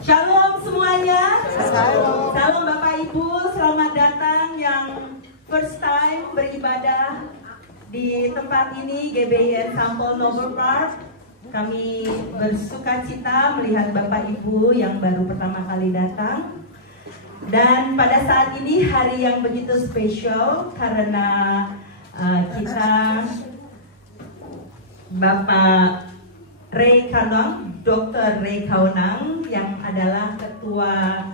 Shalom semuanya. Shalom Bapak Ibu, selamat datang yang first time beribadah di tempat ini GBI Ensemble Noble Park. Kami bersuka cita melihat Bapak Ibu yang baru pertama kali datang. Dan pada saat ini hari yang begitu spesial karena kita Bapak Ray Kaunang, Dr. Ray Kaunang yang adalah Ketua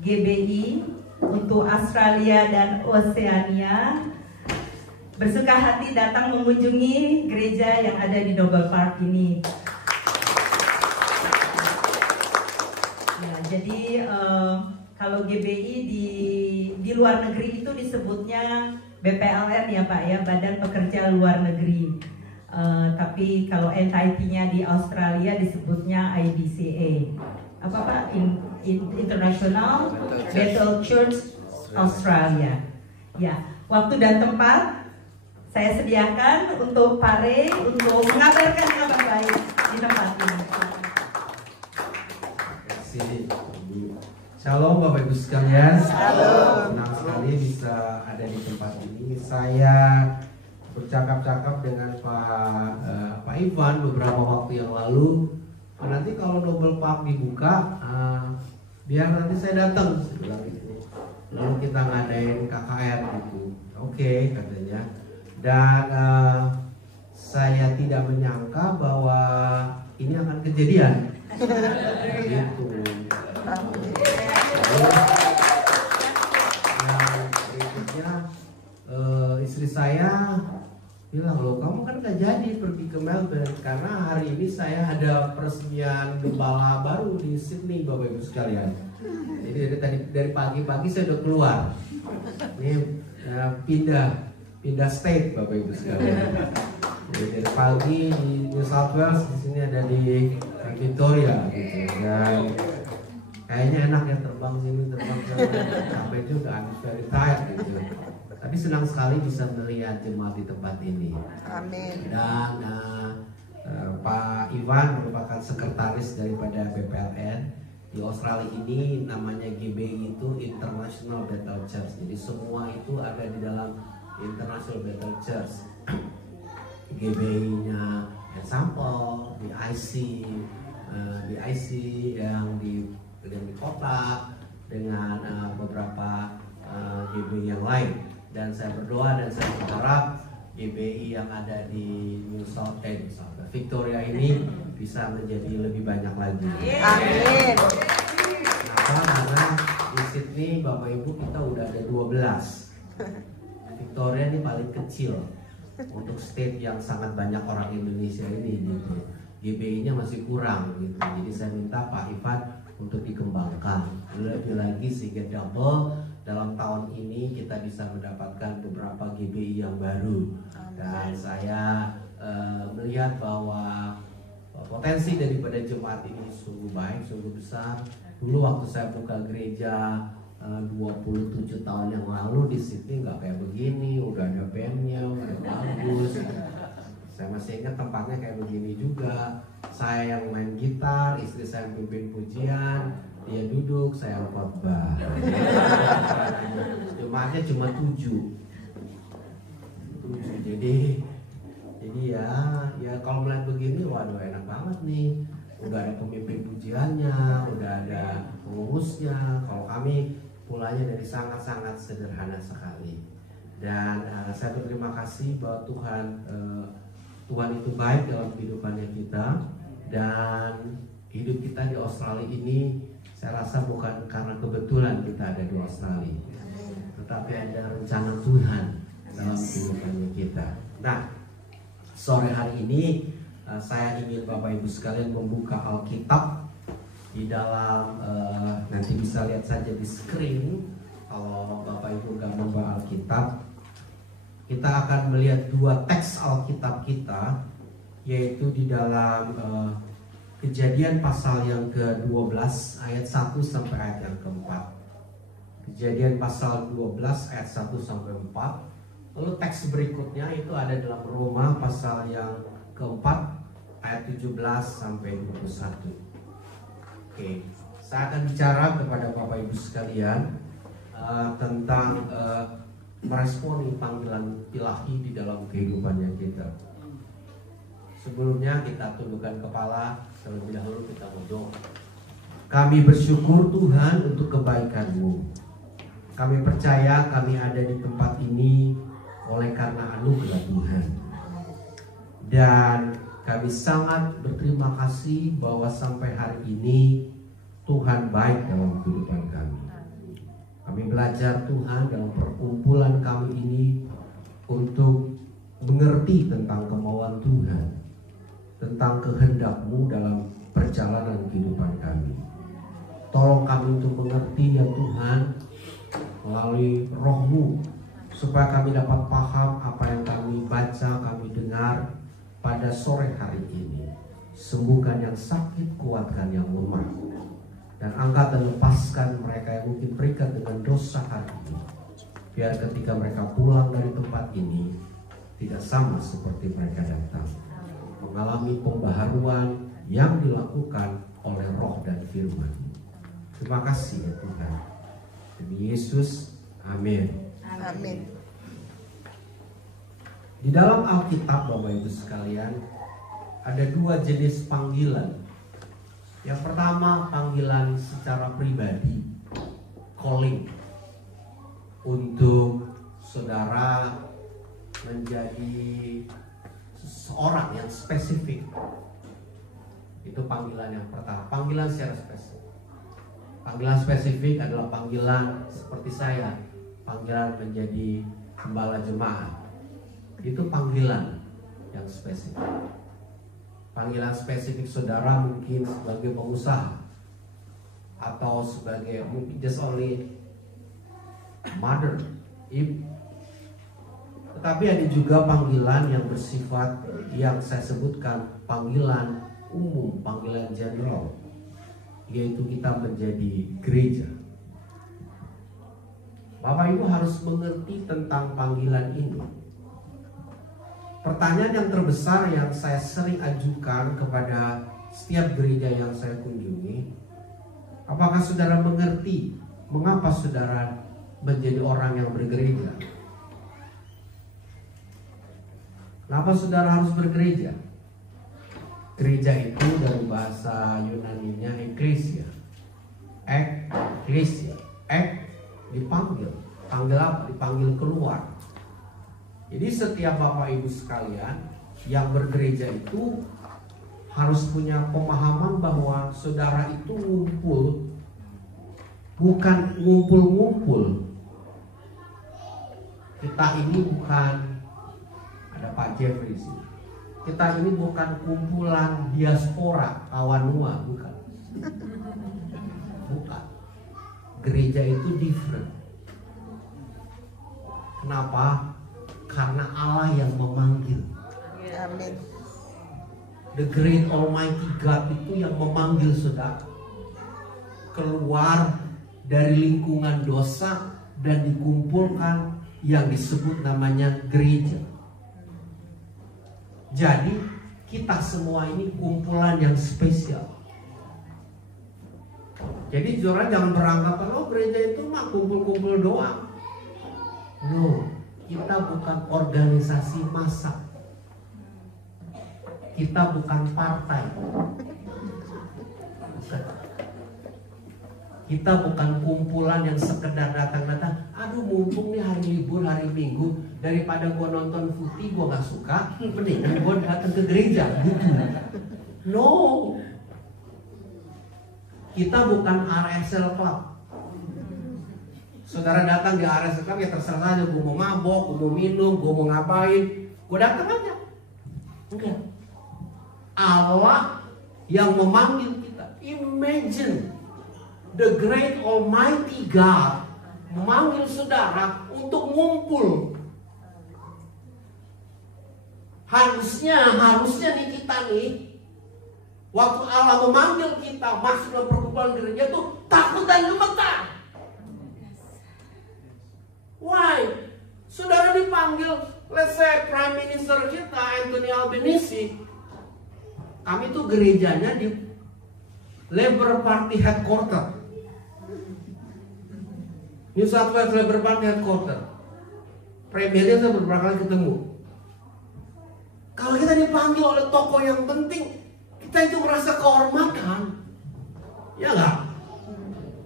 GBI untuk Australia dan Oceania bersuka hati datang mengunjungi gereja yang ada di Noble Park ini. Ya, jadi kalau GBI di luar negeri itu disebutnya BPLN ya Pak ya, Badan Pekerja Luar Negeri. Tapi kalau entity-nya di Australia disebutnya IBCA. Apa Pak? International Bethel Church Australia. Ya, waktu dan tempat saya sediakan untuk Pak Ray untuk mengabarkan kabar baik di tempat ini. Terima kasih Ibu. Shalom Bapak Ibu sekalian. Shalom. Senang sekali bisa ada di tempat ini. Saya bercakap-cakap dengan Pak Ivan beberapa waktu yang lalu. Nanti kalau Noble Park dibuka, biar nanti saya datang, saya bilang gitu. Lalu kita ngadain KKR gitu. Oke, katanya. Dan saya tidak menyangka bahwa ini akan kejadian. Gitu. Yang berikutnya istri saya bilang, loh kamu kan gak jadi pergi ke Melbourne karena hari ini saya ada peresmian gembala baru di Sydney Bapak Ibu sekalian. Jadi dari pagi-pagi saya udah keluar. Ini pindah state Bapak Ibu sekalian. Jadi dari pagi di New South Wales, di sini ada di Victoria gitu. Dan kayaknya enak ya terbang sini terbang sana sampai juga I'm very tired gitu. Tapi senang sekali bisa melihat jemaat di tempat ini. Amin. Dan Pak Ivan merupakan sekretaris daripada BPLN di Australia ini, namanya GBI itu International Bethel Church. Jadi semua itu ada di dalam International Bethel Church. GBI-nya Ensemble, di IC yang di kota dengan beberapa GBI yang lain. Dan saya berdoa dan saya berharap GBI yang ada di New South Victoria ini bisa menjadi lebih banyak lagi. Amin. Kenapa? Karena di Sydney Bapak Ibu kita udah ada 12. Victoria ini paling kecil untuk state yang sangat banyak orang Indonesia ini gitu. GBI-nya masih kurang gitu. Jadi saya minta Pak Ivan untuk dikembangkan lebih lagi sehingga double. Dalam tahun ini kita bisa mendapatkan beberapa GBI yang baru. Dan saya melihat bahwa potensi daripada jemaat ini sungguh baik, sungguh besar. Dulu waktu saya buka gereja 27 tahun yang lalu di Sydney nggak kayak begini, udah ada bandnya, udah bagus. Saya masih ingat tempatnya kayak begini juga. Saya yang main gitar, istri saya yang pimpin pujian, dia duduk, saya khotbah. Jemaatnya cuma 7. Jadi ya kalau melihat begini, waduh enak banget nih. Udah ada pemimpin pujiannya, udah ada pengurusnya. Kalau kami mulanya dari sangat-sangat sederhana sekali. Dan saya berterima kasih bahwa Tuhan itu baik dalam kehidupannya kita. Dan hidup kita di Australia ini saya rasa bukan karena kebetulan kita ada di Australia, tetapi ada rencana Tuhan dalam kehidupan kita. Nah, sore hari ini saya ingin Bapak Ibu sekalian membuka Alkitab di dalam nanti bisa lihat saja di screen. Kalau Bapak Ibu nggak membawa Alkitab, kita akan melihat 2 teks Alkitab kita, yaitu di dalam Kejadian pasal yang ke-12 ayat 1 sampai ayat yang ke-4. Kejadian pasal 12 ayat 1 sampai 4. Lalu teks berikutnya itu ada dalam Roma pasal yang ke-4 ayat 17 sampai 21. Oke, Saya akan bicara kepada Bapak Ibu sekalian tentang meresponi panggilan ilahi di dalam kehidupannya kita. Sebelumnya kita tundukkan kepala, terlebih dahulu kita berdoa. Kami bersyukur Tuhan untuk kebaikan-Mu. Kami percaya kami ada di tempat ini oleh karena anugerah Tuhan. Dan kami sangat berterima kasih bahwa sampai hari ini Tuhan baik dalam kehidupan kami. Kami belajar Tuhan dalam perkumpulan kami ini untuk mengerti tentang kemauan Tuhan, tentang kehendak-Mu dalam perjalanan kehidupan kami. Tolong kami untuk mengerti ya Tuhan melalui Roh-Mu, supaya kami dapat paham apa yang kami baca, kami dengar pada sore hari ini. Sembuhkan yang sakit, kuatkan yang lemah, dan angkat dan lepaskan mereka yang mungkin terikat dengan dosa hari ini. Biar ketika mereka pulang dari tempat ini tidak sama seperti mereka datang, mengalami pembaharuan yang dilakukan oleh Roh dan Firman. Terima kasih ya Tuhan. Demi Yesus, amin. Amin. Di dalam Alkitab Bapak Ibu sekalian, ada dua jenis panggilan. Yang pertama panggilan secara pribadi, calling, untuk saudara menjadi seseorang yang spesifik. Itu panggilan yang pertama, panggilan secara spesifik. Panggilan spesifik adalah panggilan seperti saya, panggilan menjadi gembala jemaat. Itu panggilan yang spesifik. Panggilan spesifik saudara mungkin sebagai pengusaha, atau sebagai mungkin just only mother, ibu. Tetapi ada juga panggilan yang bersifat yang saya sebutkan panggilan umum, panggilan general, yaitu kita menjadi gereja. Bapak Ibu harus mengerti tentang panggilan ini. Pertanyaan yang terbesar yang saya sering ajukan kepada setiap gereja yang saya kunjungi, apakah saudara mengerti mengapa saudara menjadi orang yang bergereja? Kenapa saudara harus bergereja? Gereja itu dari bahasa Yunani-nya eklesia. Eklesia, dipanggil. Panggil apa? Dipanggil keluar. Jadi setiap Bapak Ibu sekalian yang bergereja itu harus punya pemahaman bahwa saudara itu ngumpul, bukan ngumpul-ngumpul. Kita ini bukan, ada Pak Jeffrey sih, kita ini bukan kumpulan diaspora Awanua, bukan. Bukan. Gereja itu different. Kenapa? Karena Allah yang memanggil. Amin. The great Almighty God itu yang memanggil saudara keluar dari lingkungan dosa dan dikumpulkan yang disebut namanya gereja. Jadi kita semua ini kumpulan yang spesial. Jadi saudara jangan beranggapan gereja itu mah kumpul-kumpul doang. No. Kita bukan organisasi massa. Kita bukan partai. Bukan. Kita bukan kumpulan yang sekedar datang-datang. Aduh mumpung nih hari libur, hari Minggu, daripada gua nonton footy gua gak suka, mendingan gua datang ke gereja. No. Kita bukan RSL Club. Saudara datang di RSL Club ya terserah aja, gue mau mabok, gue mau minum, gue mau ngapain, gue datang aja. Enggak. Allah yang memanggil kita. Imagine the great Almighty God memanggil saudara untuk ngumpul. Harusnya nih kita nih, waktu Allah memanggil kita masuk dalam perkumpulan gereja tuh takut dan gemetar. Why? Saudara dipanggil, let's say Prime Minister kita Anthony Albanese. Kami tuh gerejanya di Labour Party headquarter. New South Wales Labour Party headquarter. Premiernya saya beberapa kali ketemu. Kalau kita dipanggil oleh tokoh yang penting, kita itu merasa kehormatan. Ya nggak?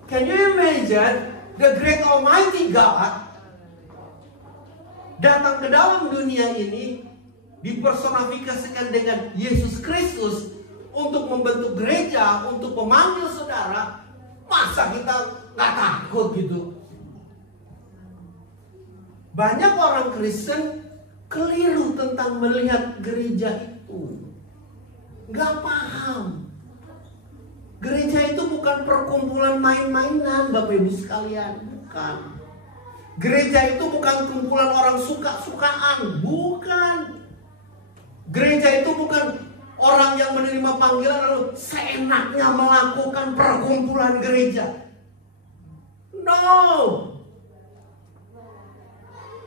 Can you imagine the great Almighty God datang ke dalam dunia ini, dipersonifikasikan dengan Yesus Kristus untuk membentuk gereja, untuk memanggil saudara. Masa kita nggak takut gitu? Banyak orang Kristen keliru tentang melihat gereja itu. Nggak paham. Gereja itu bukan perkumpulan main-mainan, Bapak Ibu sekalian. Bukan. Gereja itu bukan kumpulan orang suka-sukaan. Bukan. Gereja itu bukan orang yang menerima panggilan lalu seenaknya melakukan perkumpulan gereja. No.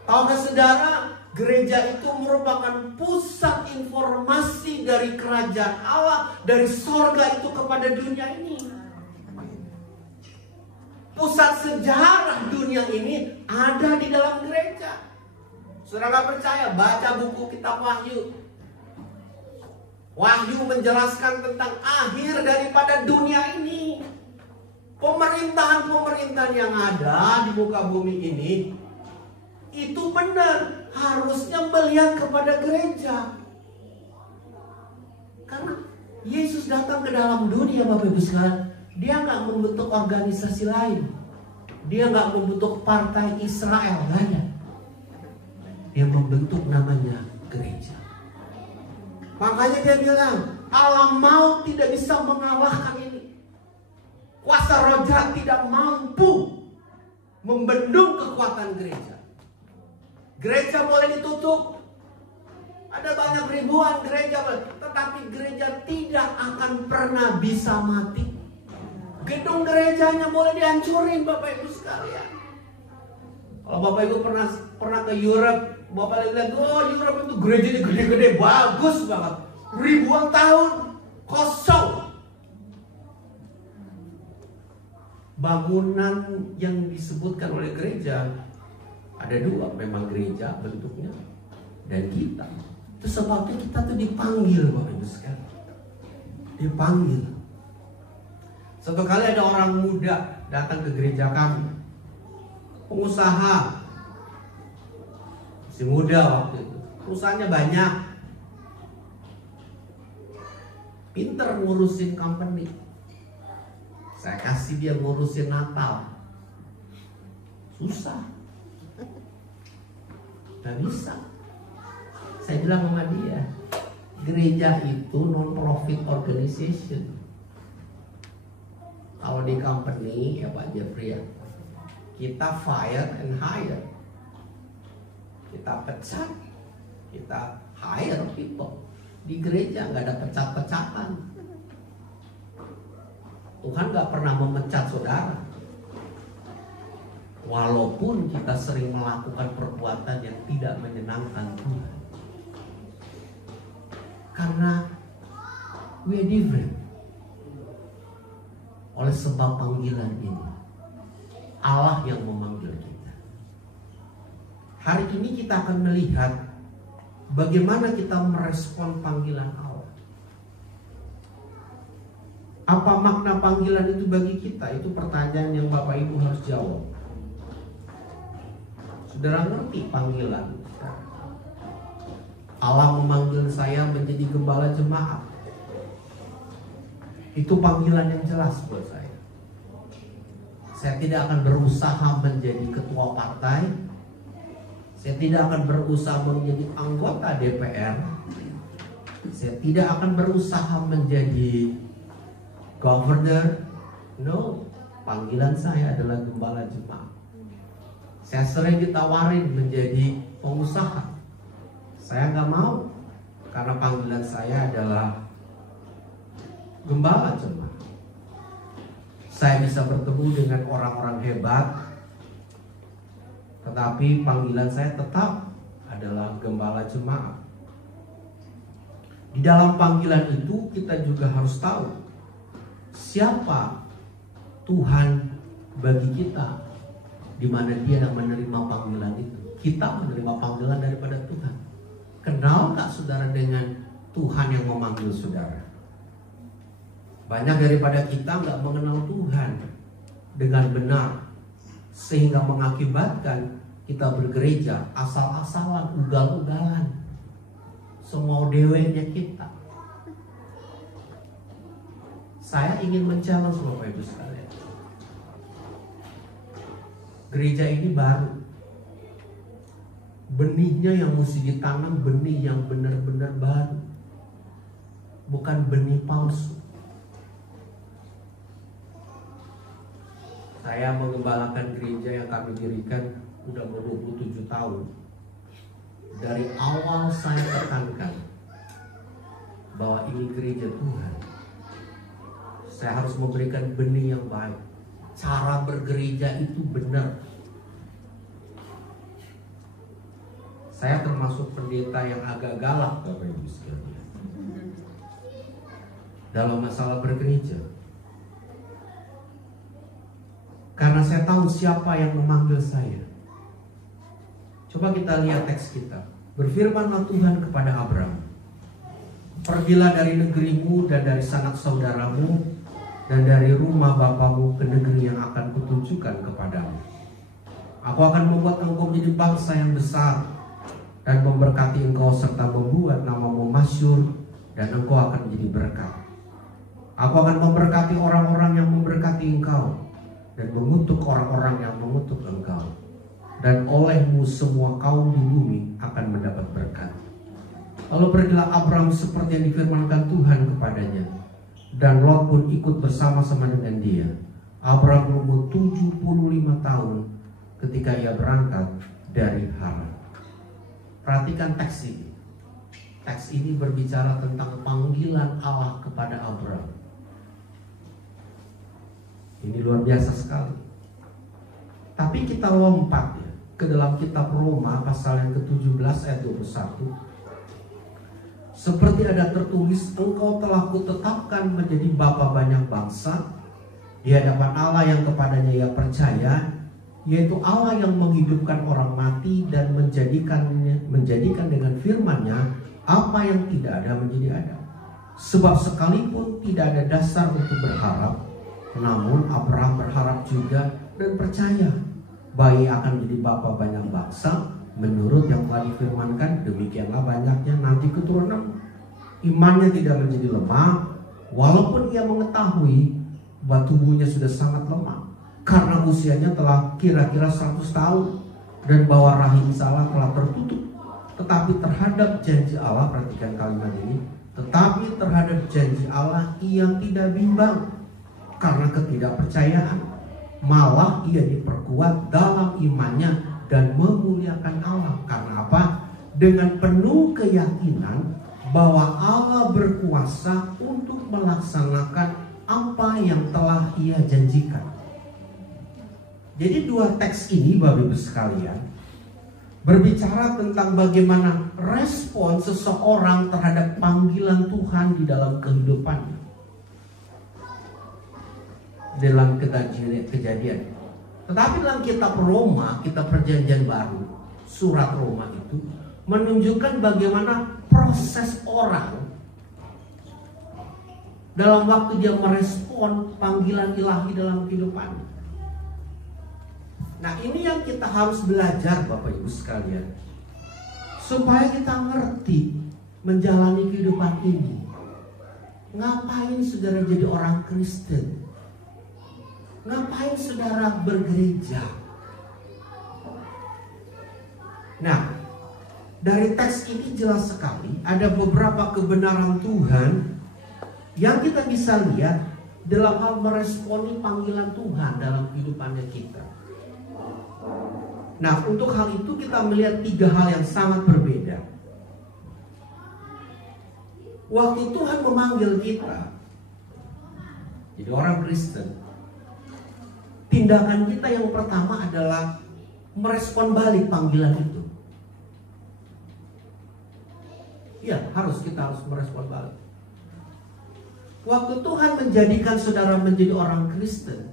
Tahukah saudara, gereja itu merupakan pusat informasi dari kerajaan Allah, dari sorga itu kepada dunia ini. Pusat sejarah dunia ini ada di dalam gereja. Saudara nggak percaya? Baca buku kitab Wahyu. Wahyu menjelaskan tentang akhir daripada dunia ini. Pemerintahan-pemerintahan yang ada di muka bumi ini itu benar harusnya melihat kepada gereja. Karena Yesus datang ke dalam dunia, Bapak Ibu sekalian, dia nggak membentuk organisasi lain, dia nggak membentuk partai Israel, nggak ada. Dia membentuk namanya gereja. Makanya dia bilang, alam maut tidak bisa mengalahkan ini. Kuasa roh jahat tidak mampu membendung kekuatan gereja. Gereja boleh ditutup. Ada banyak ribuan gereja, tetapi gereja tidak akan pernah bisa mati. Gedung gerejanya boleh dihancurin, Bapak Ibu sekalian. Kalau Bapak Ibu pernah ke Europe, Bapak lihat, oh Europe itu gerejanya gede-gede, bagus banget. Ribuan tahun kosong. Bangunan yang disebutkan oleh gereja ada dua, memang gereja bentuknya dan kita. Itu sebabnya kita tuh dipanggil, Bapak Ibu sekalian. Dipanggil. Satu kali ada orang muda datang ke gereja kami, pengusaha, masih muda waktu itu, perusahaannya banyak, pinter ngurusin company. Saya kasih dia ngurusin Natal, susah. Gak bisa. Saya bilang sama dia, gereja itu non-profit organization. Kalau di company, ya Pak Jeffrey ya, kita fire and hire. Kita pecat, kita hire people. Di gereja gak ada pecat-pecatan. Tuhan gak pernah memecat saudara. Walaupun kita sering melakukan perbuatan yang tidak menyenangkan Tuhan. Karena we are different. Oleh sebab panggilan ini, Allah yang memanggil kita. Hari ini kita akan melihat bagaimana kita merespon panggilan Allah. Apa makna panggilan itu bagi kita? Itu pertanyaan yang Bapak Ibu harus jawab. Saudara ngerti panggilan? Allah memanggil saya menjadi gembala jemaat. Itu panggilan yang jelas buat saya. Saya tidak akan berusaha menjadi ketua partai. Saya tidak akan berusaha menjadi anggota DPR. Saya tidak akan berusaha menjadi governor. No, panggilan saya adalah gembala jemaat. Saya sering ditawarin menjadi pengusaha. Saya nggak mau, karena panggilan saya adalah gembala jemaat. Saya bisa bertemu dengan orang-orang hebat, tetapi panggilan saya tetap adalah gembala jemaat. Di dalam panggilan itu kita juga harus tahu, siapa Tuhan bagi kita, di mana Dia yang menerima panggilan itu. Kita menerima panggilan daripada Tuhan. Kenal gak saudara dengan Tuhan yang memanggil saudara? Banyak daripada kita gak mengenal Tuhan dengan benar, sehingga mengakibatkan kita bergereja asal-asalan, ugal-ugalan, semau dewenya kita. Saya ingin men-challenge Bapak Ibu sekalian. Gereja ini baru. Benihnya yang mesti ditanam, benih yang benar-benar baru, bukan benih palsu. Saya mengembalakan gereja yang kami dirikan udah 27 tahun. Dari awal saya tekankan bahwa ini gereja Tuhan. Saya harus memberikan benih yang baik. Cara bergereja itu benar. Saya termasuk pendeta yang agak galak, Bapak Ibu sekalian, dalam masalah bergereja. Karena saya tahu siapa yang memanggil saya. Coba kita lihat teks kita. Berfirmanlah Tuhan kepada Abram, pergilah dari negerimu dan dari sanak saudaramu dan dari rumah bapamu ke negeri yang akan kutunjukkan kepadamu. Aku akan membuat engkau menjadi bangsa yang besar dan memberkati engkau serta membuat namamu masyhur, dan engkau akan menjadi berkat. Aku akan memberkati orang-orang yang memberkati engkau dan mengutuk orang-orang yang mengutuk engkau. Dan olehmu semua kaum di bumi akan mendapat berkat. Lalu pergilah Abram seperti yang difirmankan Tuhan kepadanya, dan Lot pun ikut bersama-sama dengan dia. Abram berumur 75 tahun ketika ia berangkat dari Haran. Perhatikan teks ini. Teks ini berbicara tentang panggilan Allah kepada Abram. Ini luar biasa sekali. Tapi kita lompat ya ke dalam kitab Roma pasal yang ke-17 ayat 21. Seperti ada tertulis, engkau telah kutetapkan menjadi bapa banyak bangsa di hadapan Allah yang kepadanya ia percaya, yaitu Allah yang menghidupkan orang mati dan menjadikan dengan firman-Nya apa yang tidak ada menjadi ada. Sebab sekalipun tidak ada dasar untuk berharap, namun Abraham berharap juga dan percaya bahwa ia akan menjadi bapa banyak bangsa menurut yang telah difirmankan, demikianlah banyaknya nanti keturunan. Imannya tidak menjadi lemah, walaupun ia mengetahui bahwa tubuhnya sudah sangat lemah, karena usianya telah kira-kira 100 tahun, dan bahwa rahim Sarah telah tertutup. Tetapi terhadap janji Allah, perhatikan kalimat ini, tetapi terhadap janji Allah ia tidak bimbang karena ketidakpercayaan, malah ia diperkuat dalam imannya dan memuliakan Allah. Karena apa? Dengan penuh keyakinan bahwa Allah berkuasa untuk melaksanakan apa yang telah ia janjikan. Jadi dua teks ini Bapak Ibu sekalian berbicara tentang bagaimana respon seseorang terhadap panggilan Tuhan di dalam kehidupannya. Dalam kejadian. Tetapi dalam kitab Roma, kitab Perjanjian Baru, surat Roma itu menunjukkan bagaimana proses orang dalam waktu dia merespon panggilan ilahi dalam kehidupannya. Nah, ini yang kita harus belajar Bapak Ibu sekalian, supaya kita ngerti menjalani kehidupan ini. Ngapain saudara jadi orang Kristen? Ngapain saudara bergereja? Nah, dari teks ini jelas sekali ada beberapa kebenaran Tuhan yang kita bisa lihat dalam hal meresponi panggilan Tuhan dalam kehidupannya kita. Nah, untuk hal itu kita melihat tiga hal yang sangat berbeda. Waktu Tuhan memanggil kita jadi orang Kristen, tindakan kita yang pertama adalah merespon balik panggilan itu. Ya, kita harus merespon balik. Waktu Tuhan menjadikan saudara menjadi orang Kristen,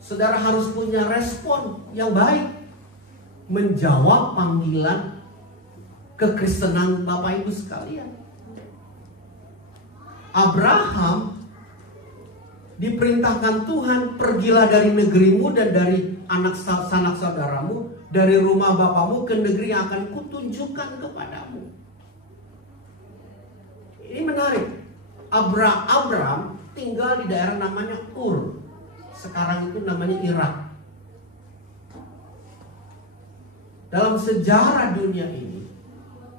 saudara harus punya respon yang baik menjawab panggilan kekristenan Bapak Ibu sekalian. Abraham diperintahkan Tuhan, pergilah dari negerimu dan dari anak sanak saudaramu, dari rumah bapamu ke negeri yang akan kutunjukkan kepadamu. Ini menarik. Abraham tinggal di daerah namanya Ur. Sekarang itu namanya Irak. Dalam sejarah dunia ini,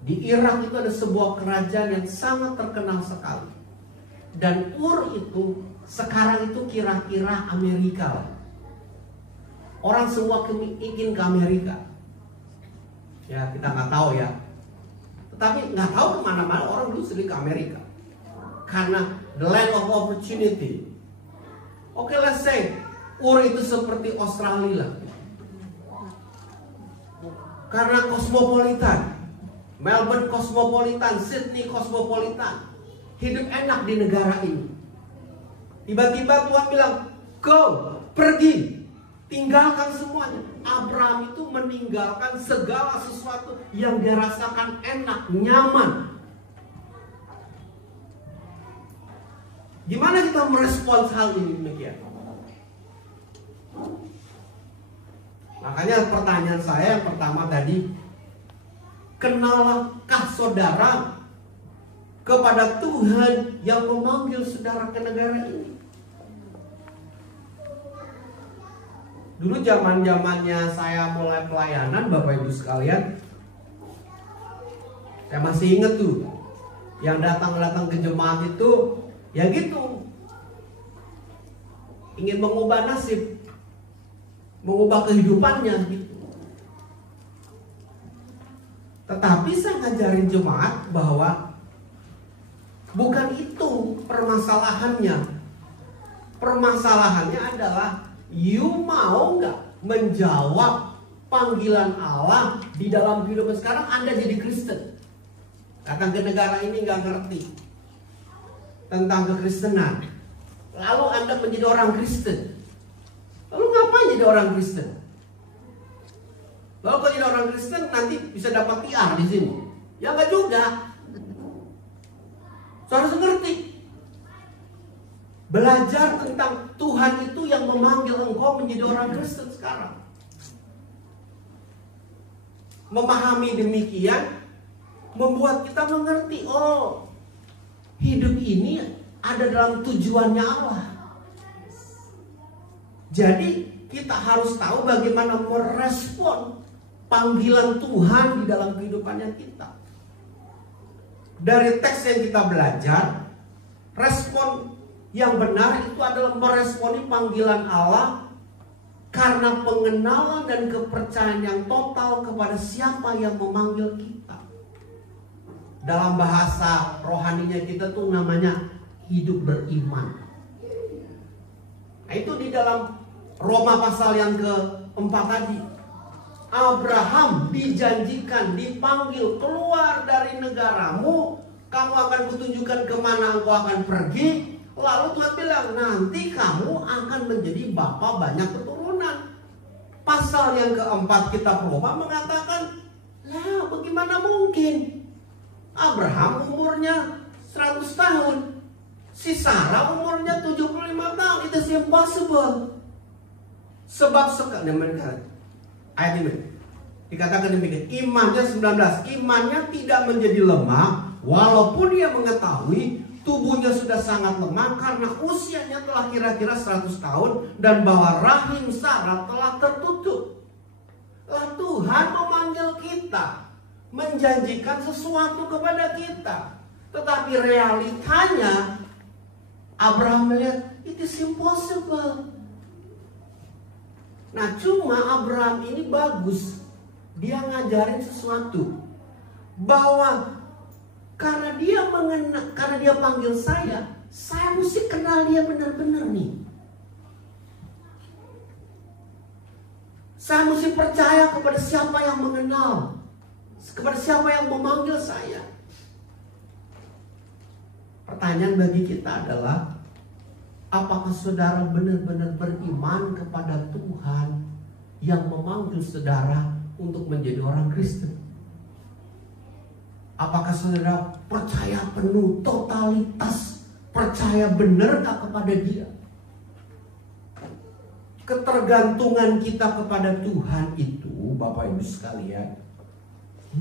di Irak itu ada sebuah kerajaan yang sangat terkenal sekali. Dan Ur itu sekarang itu kira-kira Amerika lah. Orang semua ingin ke Amerika. Ya kita nggak tahu ya. Tetapi nggak tahu kemana-mana orang dulu sering ke Amerika. Karena the land of opportunity. Oke, let's say Ur itu seperti Australia lah. Karena cosmopolitan. Melbourne cosmopolitan, Sydney cosmopolitan. Hidup enak di negara ini. Tiba-tiba Tuhan bilang, go, pergi, tinggalkan semuanya. Abraham itu meninggalkan segala sesuatu yang dia rasakan enak, nyaman. Gimana kita merespons hal ini demikian? Makanya pertanyaan saya yang pertama tadi, kenalkah saudara kepada Tuhan yang memanggil saudara ke negara ini? Dulu zaman-zamannya saya mulai pelayanan, Bapak Ibu sekalian, saya masih ingat tuh, yang datang ke jemaat itu, ya gitu, ingin mengubah nasib, mengubah kehidupannya gitu. Tetapi saya ngajarin jemaat bahwa bukan itu permasalahannya. Permasalahannya adalah you mau nggak menjawab panggilan Allah di dalam kehidupan sekarang. Anda jadi Kristen, datang ke negara ini nggak ngerti tentang kekristenan, lalu Anda menjadi orang Kristen. Lalu ngapain jadi orang Kristen? Lalu kalau jadi orang Kristen nanti bisa dapat PR di sini? Ya nggak juga. Harus mengerti. Belajar tentang Tuhan itu yang memanggil engkau menjadi orang Kristen sekarang. Memahami demikian membuat kita mengerti, oh, hidup ini ada dalam tujuannya Allah. Jadi kita harus tahu bagaimana merespon panggilan Tuhan di dalam kehidupannya kita. Dari teks yang kita belajar, respon yang benar itu adalah meresponi panggilan Allah karena pengenalan dan kepercayaan yang total kepada siapa yang memanggil kita. Dalam bahasa rohaninya kita tuh namanya hidup beriman. Nah, itu di dalam Roma pasal yang keempat tadi. Abraham dijanjikan, dipanggil keluar dari negaramu, kamu akan kutunjukkan kemana engkau akan pergi. Lalu Tuhan bilang, nanti kamu akan menjadi bapa banyak keturunan. Pasal yang keempat kitab Roma mengatakan, lah bagaimana mungkin? Abraham umurnya 100 tahun, si Sarah umurnya 75 tahun. Itu impossible. Sebab ayat ini dikatakan demikian, imannya 19, imannya tidak menjadi lemah walaupun dia mengetahui tubuhnya sudah sangat lemah karena usianya telah kira-kira 100 tahun dan bahwa rahim Sarah telah tertutup. Lah Tuhan memanggil kita, menjanjikan sesuatu kepada kita, tetapi realitanya Abraham melihat it is impossible. Nah cuma Abraham ini bagus, dia ngajarin sesuatu bahwa karena dia panggil saya mesti kenal dia benar-benar nih. Saya mesti percaya kepada siapa yang mengenal, kepada siapa yang memanggil saya. Pertanyaan bagi kita adalah, apakah saudara benar-benar beriman kepada Tuhan yang memanggil saudara untuk menjadi orang Kristen? Apakah saudara percaya penuh, totalitas, percaya benarkah kepada Dia? Ketergantungan kita kepada Tuhan itu, Bapak Ibu sekalian,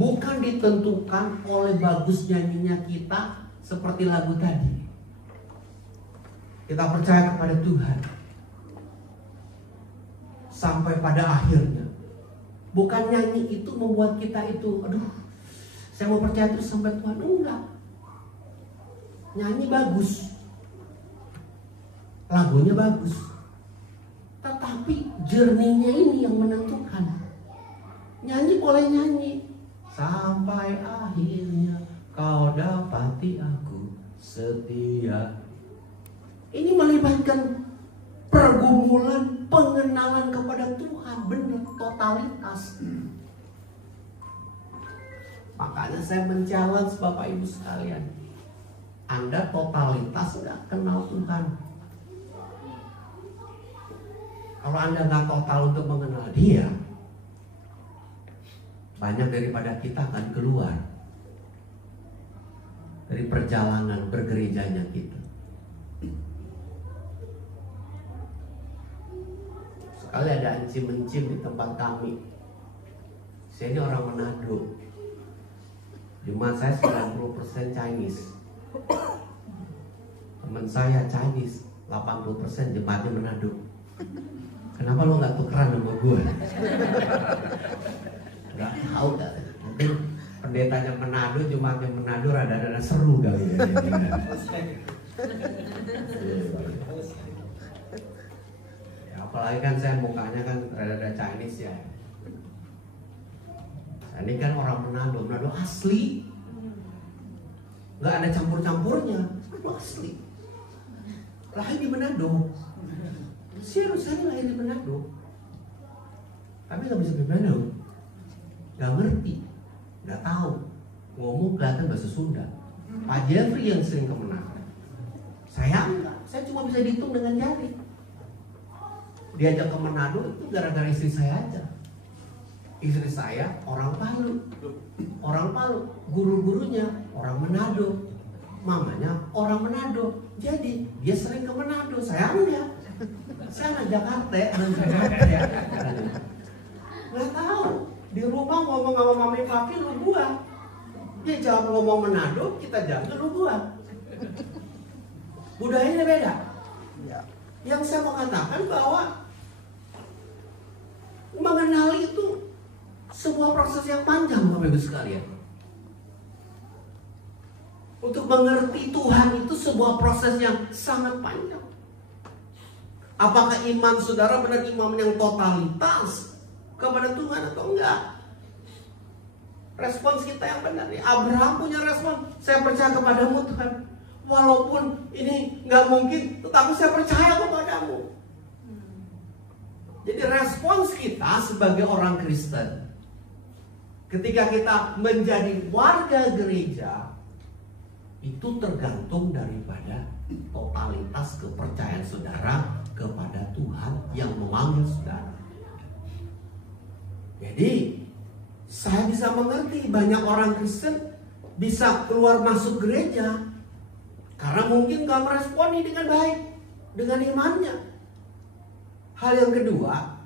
bukan ditentukan oleh bagus nyanyinya kita seperti lagu tadi. Kita percaya kepada Tuhan sampai pada akhirnya. Bukan nyanyi itu membuat kita itu, aduh, saya mau percaya terus sampai Tuhan. Enggak. Nyanyi bagus, lagunya bagus, tetapi journey-nya ini yang menentukan. Nyanyi boleh nyanyi sampai akhirnya kau dapati aku setia. Ini melibatkan pergumulan, pengenalan kepada Tuhan, benar, totalitas. Makanya saya men-challenge Bapak Ibu sekalian, Anda totalitas nggak kenal Tuhan. Kalau Anda nggak total untuk mengenal Dia, banyak daripada kita akan keluar dari perjalanan bergerejanya kita. Sekali ada encim-encim di tempat kami. Saya ini orang Manado. Jemaat saya 90% Chinese. Teman saya Chinese, 80% jemaatnya Manado. Kenapa lo nggak tukeran sama gue? Nggak tahu dah. Mungkin pendetanya Manado, jemaatnya Manado rada-rada seru kali ya. Ya, apalagi kan saya mukanya kan rada-rada Chinese ya. Ini kan orang Manado, Manado asli, nggak ada campur-campurnya, asli. Lahir di Manado, serius saya lahir di Manado, tapi nggak bisa di Manado, nggak ngerti, nggak tahu, ngomong kelihatan bahasa Sunda. Pak Jeffrey yang sering ke Manado, saya enggak, saya cuma bisa dihitung dengan jari. Diajak ke Manado itu gara-gara istri saya aja. Istri saya orang Palu, guru-gurunya orang Manado, mamanya orang Manado. Jadi dia sering ke Manado, saya enggak. Saya anak Jakarta, nggak tahu. Di rumah ngomong sama mami papi lu gua. Dia jawab ngomong Manado, kita jaga lu gua. Budayanya beda. Yang saya mau katakan bahwa mengenali itu sebuah proses yang panjang, Bapak Ibu sekalian. Untuk mengerti Tuhan itu sebuah proses yang sangat panjang. Apakah iman saudara benar iman yang totalitas kepada Tuhan atau enggak? Respons kita yang benar nih. Abraham punya respon, saya percaya kepadamu Tuhan. Walaupun ini nggak mungkin, tetapi saya percaya kepadamu. Jadi respons kita sebagai orang Kristen, ketika kita menjadi warga gereja, itu tergantung daripada totalitas kepercayaan saudara kepada Tuhan yang memanggil saudara. Jadi saya bisa mengerti banyak orang Kristen bisa keluar masuk gereja karena mungkin gak meresponi dengan baik dengan imannya. Hal yang kedua,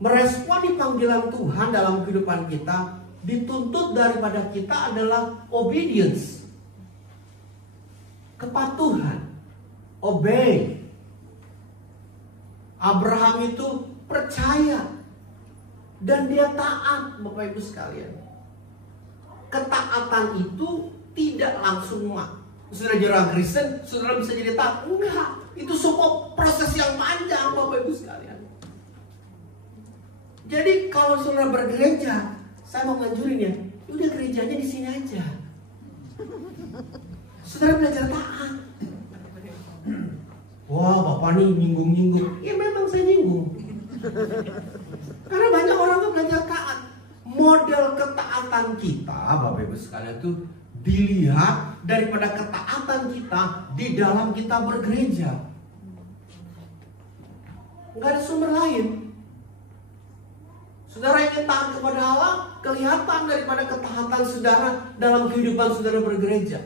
meresponi panggilan Tuhan dalam kehidupan kita dituntut daripada kita adalah obedience, kepatuhan, obey. Abraham itu percaya dan dia taat, Bapak Ibu sekalian. Ketaatan itu tidak langsung saudara jadi orang Kristen, saudara bisa jadi taat. Enggak, itu sebuah proses yang panjang, Bapak Ibu sekalian. Jadi kalau saudara bergereja, saya mau nganjurin ya, udah gerejanya di sini aja. Saudara belajar taat. Wah, Bapak nih nyinggung-nyinggung. Ya memang saya nyinggung. Karena banyak orang tuh belajar taat. Model ketaatan kita, Bapak Ibu sekalian, tuh dilihat daripada ketaatan kita di dalam kita bergereja. Nggak ada sumber lain. Saudara ingin taat kepada Allah, kelihatan daripada ketaatan saudara dalam kehidupan saudara bergereja.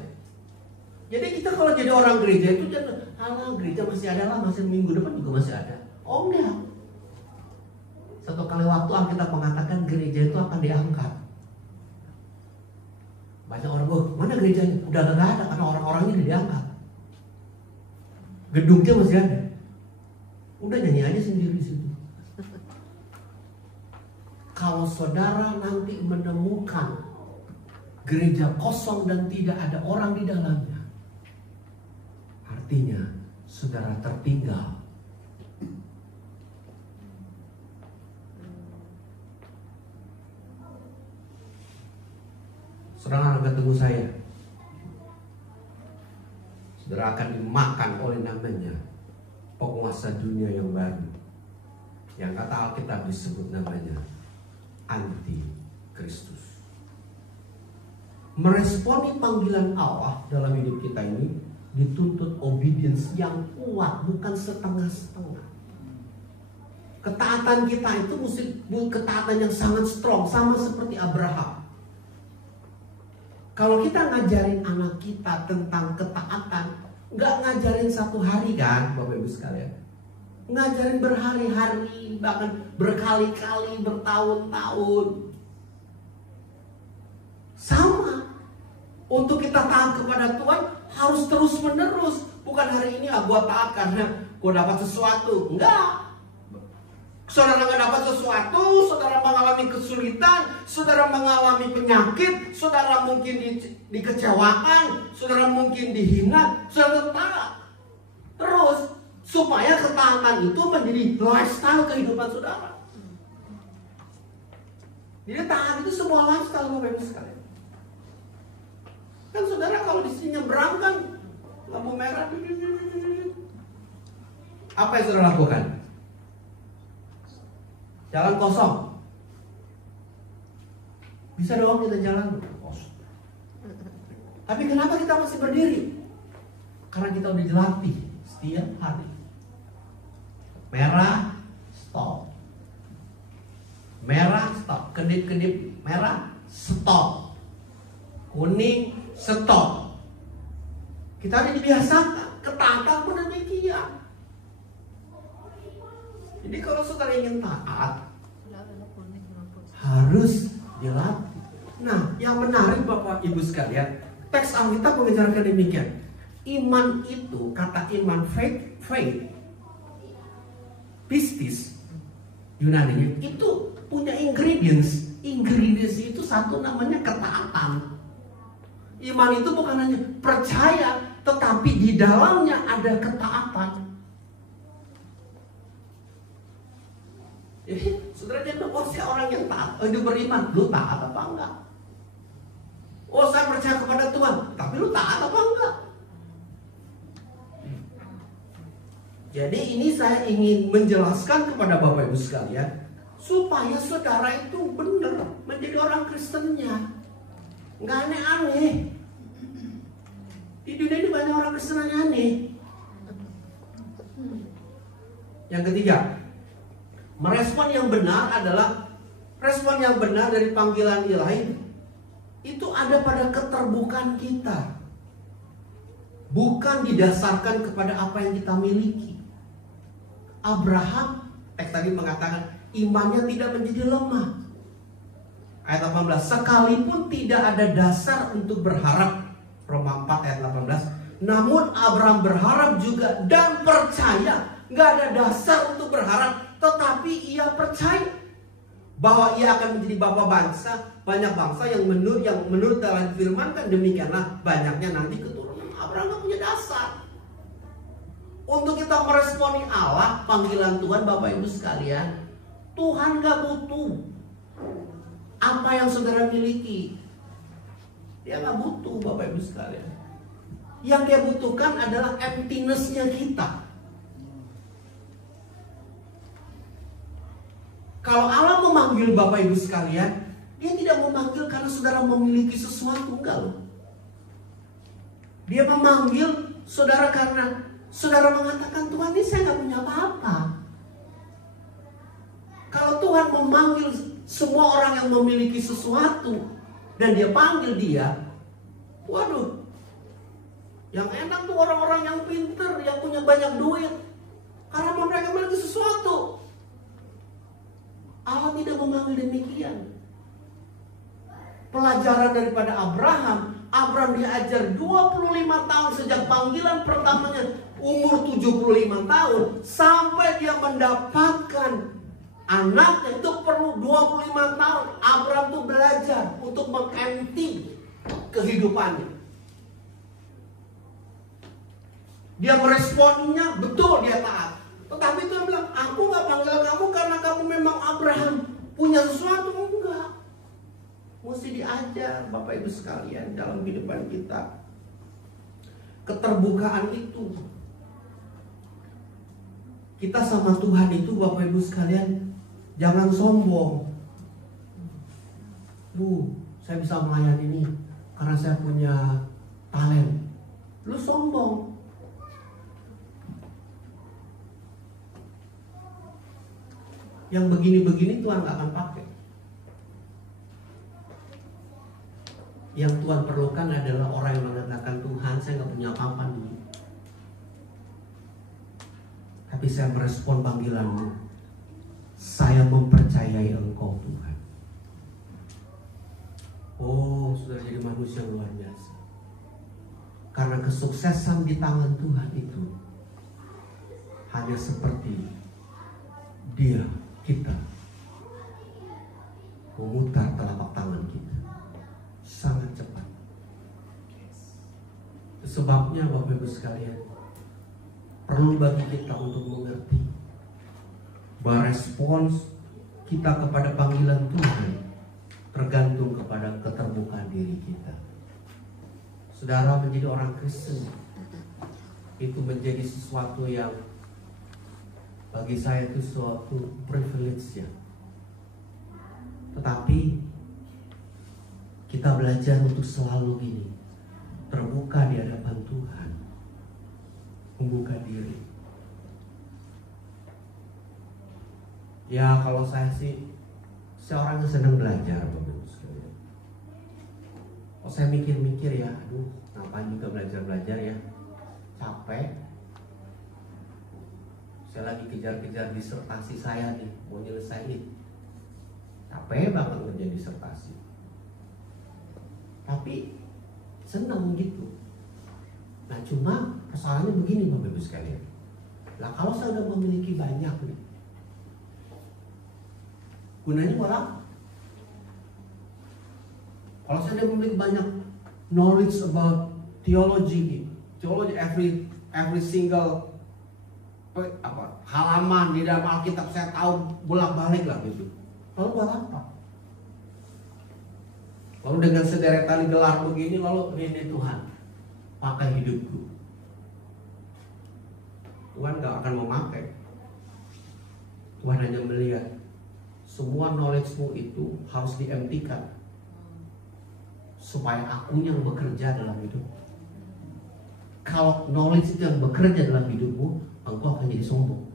Jadi kita kalau jadi orang gereja itu jangan, Allah gereja masih ada lah, masih minggu depan juga masih ada. Oh enggak. Satu kali waktu Alkitab mengatakan gereja itu akan diangkat. Banyak orang, mana gerejanya? Udah nggak ada karena orang-orangnya udah diangkat. Gedungnya masih ada. Udah nyanyi aja sendiri di situ. Kalau saudara nanti menemukan gereja kosong dan tidak ada orang di dalamnya, artinya saudara tertinggal. Saudara akan tunggu saya. Saudara akan dimakan oleh namanya penguasa dunia yang baru, yang kata Alkitab disebut namanya Antikristus. Meresponi panggilan Allah dalam hidup kita ini dituntut obedience yang kuat, bukan setengah-setengah. Ketaatan kita itu mesti ketaatan yang sangat strong, sama seperti Abraham. Kalau kita ngajarin anak kita tentang ketaatan, nggak ngajarin satu hari kan, Bapak Ibu sekalian. Ngajarin berhari-hari, bahkan berkali-kali, bertahun-tahun. Sama. Untuk kita taat kepada Tuhan harus terus-menerus. Bukan hari ini gua taat karena gua dapat sesuatu. Enggak. Saudara nggak dapat sesuatu, saudara mengalami kesulitan, saudara mengalami penyakit, saudara mungkin dikecewakan, saudara mungkin dihina, saudara taat. Terus supaya ketaatan itu menjadi lifestyle kehidupan saudara. Jadi taat itu semua lifestyle, Bapak Ibu sekalian. Kan saudara kalau di sini nyebrang kan lampu merah, apa yang saudara lakukan? Jalan kosong. Bisa dong kita jalan kosong. Tapi kenapa kita masih berdiri? Karena kita udah dilatih setiap hari. Merah, stop. Merah, stop. Kedip-kedip merah, stop. Kuning, stop. Kita udah dibiasakan. Ketaatan pun demikian. Jadi kalau saudara ingin taat, harus dilatih. Nah, yang menarik Bapak Ibu sekalian, teks Alkitab mengajarkan demikian. Iman itu, kata iman, faith, pistis, Yunaninya, itu punya ingredients. Ingredients itu satu namanya ketaatan. Iman itu bukan hanya percaya, tetapi di dalamnya ada ketaatan. Jadi saudara dia bilang, oh saya orang yang taat, dia beriman, lu taat apa enggak? Oh saya percaya kepada Tuhan, tapi lu taat apa enggak? Jadi ini saya ingin menjelaskan kepada Bapak Ibu sekalian, supaya saudara itu benar menjadi orang Kristennya, nggak aneh-aneh. Di dunia ini banyak orang Kristen yang aneh. Yang ketiga, merespon yang benar adalah respon yang benar dari panggilan ilahi. Itu ada pada keterbukaan kita, bukan didasarkan kepada apa yang kita miliki. Abraham, teks tadi mengatakan imannya tidak menjadi lemah. Ayat 18, sekalipun tidak ada dasar untuk berharap. Roma 4 ayat 18. Namun Abraham berharap juga dan percaya. Gak ada dasar untuk berharap, tetapi ia percaya bahwa ia akan menjadi bapa bangsa, banyak bangsa yang menurut dalam firman kan demikianlah banyaknya nanti keturunan. Abraham gak punya dasar. Untuk kita meresponi Allah, panggilan Tuhan, Bapak Ibu sekalian, Tuhan gak butuh apa yang saudara miliki. Dia gak butuh, Bapak Ibu sekalian. Yang dia butuhkan adalah emptiness-nya kita. Kalau Allah memanggil Bapak Ibu sekalian, dia tidak memanggil karena saudara memiliki sesuatu, enggak loh. Dia memanggil saudara karena saudara mengatakan, Tuhan, ini saya nggak punya apa-apa. Kalau Tuhan memanggil semua orang yang memiliki sesuatu dan dia panggil dia, waduh, yang enak tuh orang-orang yang pinter, yang punya banyak duit, karena mereka memiliki sesuatu. Allah tidak memanggil demikian. Pelajaran daripada Abraham diajar 25 tahun sejak panggilan pertamanya, umur 75 tahun, sampai dia mendapatkan anaknya itu perlu 25 tahun. Abraham tuh belajar untuk mengempty kehidupannya. Dia meresponnya betul, dia taat. Tetapi Tuhan bilang, aku gak panggil kamu karena kamu memang Abraham punya sesuatu. Enggak. Mesti diajar Bapak Ibu sekalian dalam kehidupan kita. Keterbukaan itu. Kita sama Tuhan itu Bapak Ibu sekalian, jangan sombong. Bu, saya bisa melayani ini karena saya punya talent. Lu sombong. Yang begini-begini Tuhan gak akan pakai. Yang Tuhan perlukan adalah orang yang mengatakan, Tuhan, saya gak punya apa-apa nih, tapi saya merespon panggilan-Mu. Saya mempercayai Engkau, Tuhan. Oh, sudah jadi manusia luar biasa. Karena kesuksesan di tangan Tuhan itu hanya seperti Dia, kita memutar telapak tangan kita sangat cepat. Sebabnya Bapak Ibu sekalian, perlu bagi kita untuk mengerti bahwa respons kita kepada panggilan Tuhan tergantung kepada keterbukaan diri kita. Saudara, menjadi orang Kristen itu menjadi sesuatu yang bagi saya itu suatu privilege ya. Tetapi kita belajar untuk selalu gini, terbuka di hadapan Tuhan, membuka diri. Ya kalau saya sih, saya orang yang senang belajar Bapak Ibu sekalian. Oh saya mikir-mikir ya, aduh ngapain juga belajar-belajar ya, capek. Saya lagi kejar-kejar disertasi saya nih, mau nyelesain. Capek banget ngerjain disertasi. Tapi senang gitu. Nah cuma persoalannya begini Bapak Ibu sekalian. Lah kalau saya udah memiliki banyak nih, gunanya buat apa? Kalau saya udah memiliki banyak knowledge about theology every single halaman di dalam Alkitab saya tahu bolak-balik lah gitu. Lalu buat apa? Lalu dengan sederetan gelar begini, lalu ini Tuhan pakai hidupku. Tuhan gak akan memakai. Tuhan hanya melihat semua knowledge-mu itu harus diemptikan supaya aku yang bekerja dalam hidup. Kalau knowledge itu yang bekerja dalam hidupmu, engkau akan jadi sombong.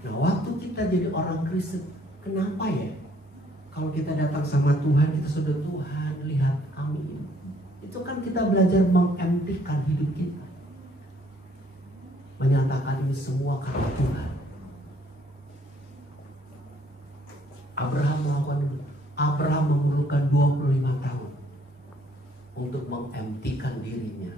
Nah waktu kita jadi orang Kristen, kenapa ya? Kalau kita datang sama Tuhan, kita sudah Tuhan, lihat kami. Itu kan kita belajar mengemptikan hidup kita. Menyatakan ini semua karena Tuhan. Abraham melakukan itu. Abraham memerlukan 25 tahun untuk mengemptikan dirinya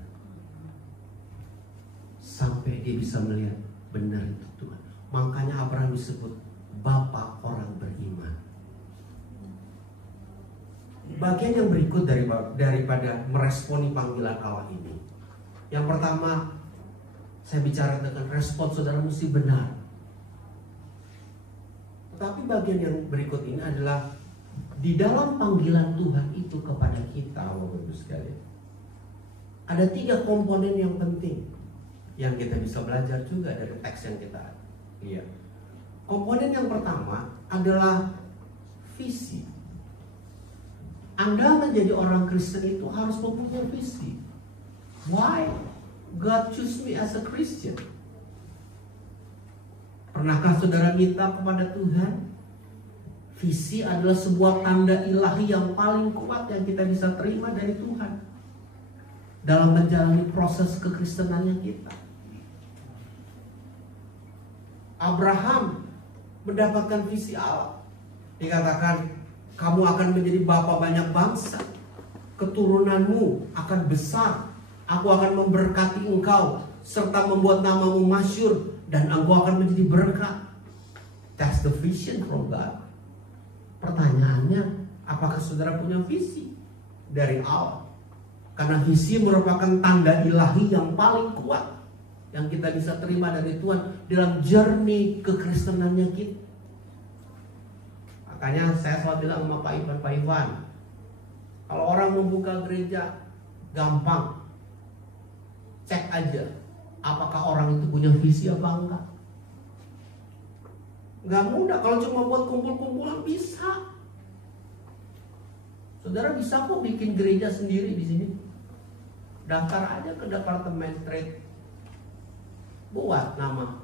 sampai dia bisa melihat benar itu Tuhan. Makanya Abraham disebut Bapa orang beriman. Bagian yang berikut daripada meresponi panggilan Allah ini. Yang pertama, saya bicara tentang respon saudara mesti benar. Tetapi bagian yang berikut ini adalah di dalam panggilan Tuhan itu kepada kita, Bapak Ibu sekalian. Ada 3 komponen yang penting yang kita bisa belajar juga dari teks yang kita lihat. Komponen yang pertama adalah visi. Anda menjadi orang Kristen itu harus mempunyai visi. Why God choose me as a Christian? Pernahkah saudara minta kepada Tuhan? Visi adalah sebuah tanda ilahi yang paling kuat yang kita bisa terima dari Tuhan dalam menjalani proses kekristenannya kita. Abraham mendapatkan visi Allah. Dikatakan, kamu akan menjadi bapa banyak bangsa, keturunanmu akan besar, aku akan memberkati engkau serta membuat namamu masyhur, dan engkau akan menjadi berkat. That's the vision from God. Pertanyaannya, apakah saudara punya visi dari Allah? Karena visi merupakan tanda ilahi yang paling kuat yang kita bisa terima dari Tuhan dalam journey kekristenannya kita. Makanya saya selalu bilang sama Pak Ivan, kalau orang membuka gereja, gampang, cek aja apakah orang itu punya visi apa enggak. Gak mudah, kalau cuma buat kumpul-kumpulan bisa. Saudara bisa kok bikin gereja sendiri di sini. Daftar aja ke departemen trade, buat nama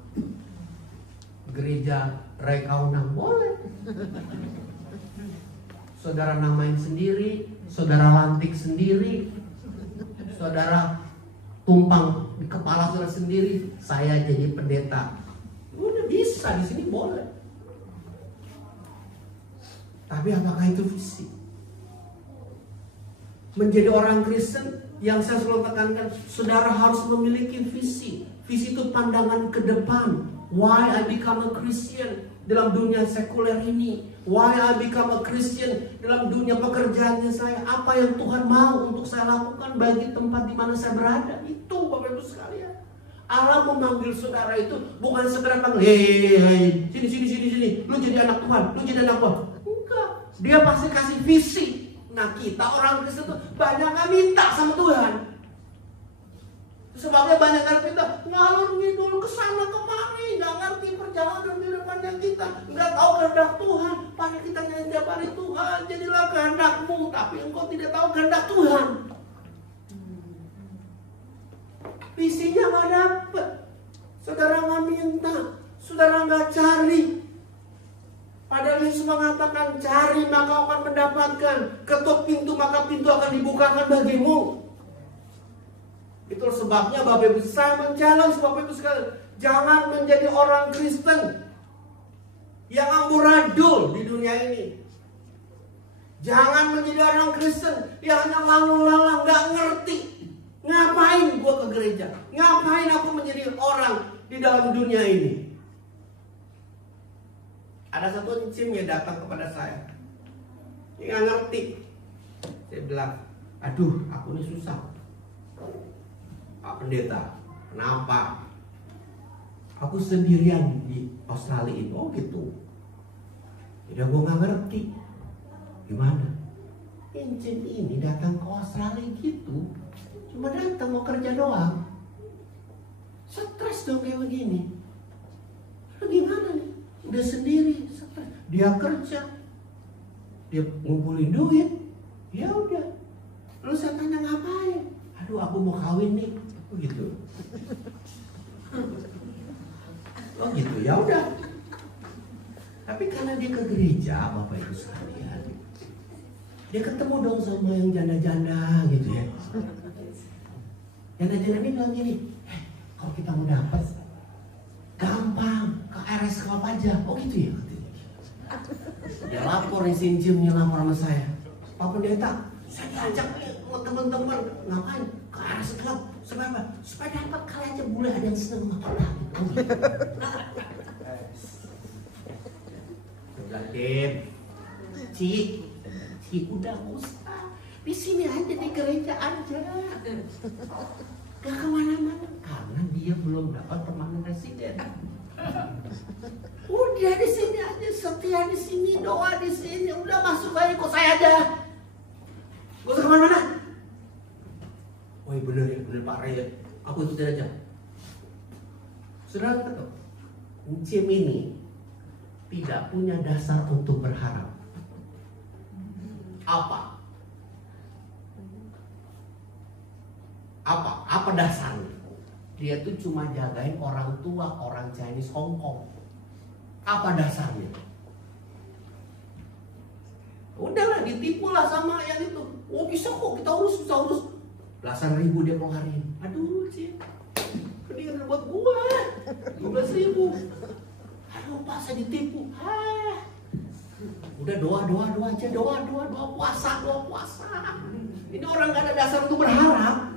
gereja Rekaunang, boleh. Saudara namain sendiri, saudara lantik sendiri, saudara tumpang di kepala saudara sendiri, saya jadi pendeta. Udah bisa di sini, boleh. Tapi apakah itu visi? Menjadi orang Kristen, yang saya selalu tekankan, saudara harus memiliki visi. Visi itu pandangan ke depan. Why I become a Christian dalam dunia sekuler ini? Why I become a Christian dalam dunia pekerjaannya saya? Apa yang Tuhan mau untuk saya lakukan bagi tempat di mana saya berada? Itu Bapak Ibu sekalian. Allah memanggil saudara itu bukan sekedar panggil, hei, sini, lu jadi anak Tuhan, lu jadi anak Tuhan. Enggak, dia pasti kasih visi. Nah kita orang Kristen itu banyak gak minta sama Tuhan. Sebabnya banyak yang minta ngalur ngidul kesana kemari, nggak ngerti perjalanan di depannya kita, nggak tahu kehendak Tuhan. Padahal kita nyanyi tiap hari, Tuhan jadilah kehendak-Mu, tapi engkau tidak tahu kehendak Tuhan. Visinya nggak dapet, saudara nggak minta, saudara nggak cari. Padahal Yesus mengatakan, cari maka akan mendapatkan, ketuk pintu maka pintu akan dibukakan bagimu. Itu sebabnya Bapak Ibu, saya men-challenge Bapak Ibu sekalian, jangan menjadi orang Kristen yang amburadul di dunia ini. Jangan menjadi orang Kristen yang hanya lalu-lalang, gak ngerti ngapain gua ke gereja, ngapain aku menjadi orang di dalam dunia ini. Ada satu encimnya datang kepada saya, dia gak ngerti. Saya bilang, aduh aku ini susah Pak Pendeta. Kenapa? Aku sendirian di Australia ini. Oh gitu. Jadi gue gak ngerti. Gimana? Encim ini datang ke Australia gitu, cuma datang mau kerja doang. Stres dong kayak begini. Lalu gimana nih? Udah sendiri, stres. Dia kerja, dia ngumpulin duit. Ya udah. Lalu saya tanya ngapain? Aduh aku mau kawin nih. Oh gitu. Oh gitu, ya udah. Tapi karena dia ke gereja, Bapak Ibu sekalian, dia ketemu dong sama yang janda-janda gitu ya. Janda-janda ini bilang gini, kalau kita mau dapat gampang, ke RS Club aja. Oh gitu ya. Dia lapor nih, sinjimnya lapor sama saya. Pak Pendeta, saya diajak nih sama teman-teman, ngapain? Ke RS Club. Supaya apa? Supaya dapat kali aja boleh ada yang seneng sama kita. Tim, Cik udah usah. Di sini aja, di gereja aja. Gak kemana-mana. Karena dia belum dapat permanent resident. Udah di sini aja, setia di sini, doa di sini. Udah masuk aja, ikut saya aja. Gak usah kemana-mana. Oh iya bener ya, bener Pak Ray ya. Aku ikutin aja. Saudara kata, Encim ini tidak punya dasar untuk berharap. Apa? Apa dasarnya? Dia tuh cuma jagain orang tua, orang Chinese Hong Kong. Apa dasarnya? Udahlah, ditipulah sama yang itu. Oh bisa kok, kita urus. Belasan ribu dia keluarin. Aduh sih, dia buat gua 12.000. Aduh Pak, saya ditipu. Udah doa aja, doa puasa. Ini orang gak ada dasar untuk berharap.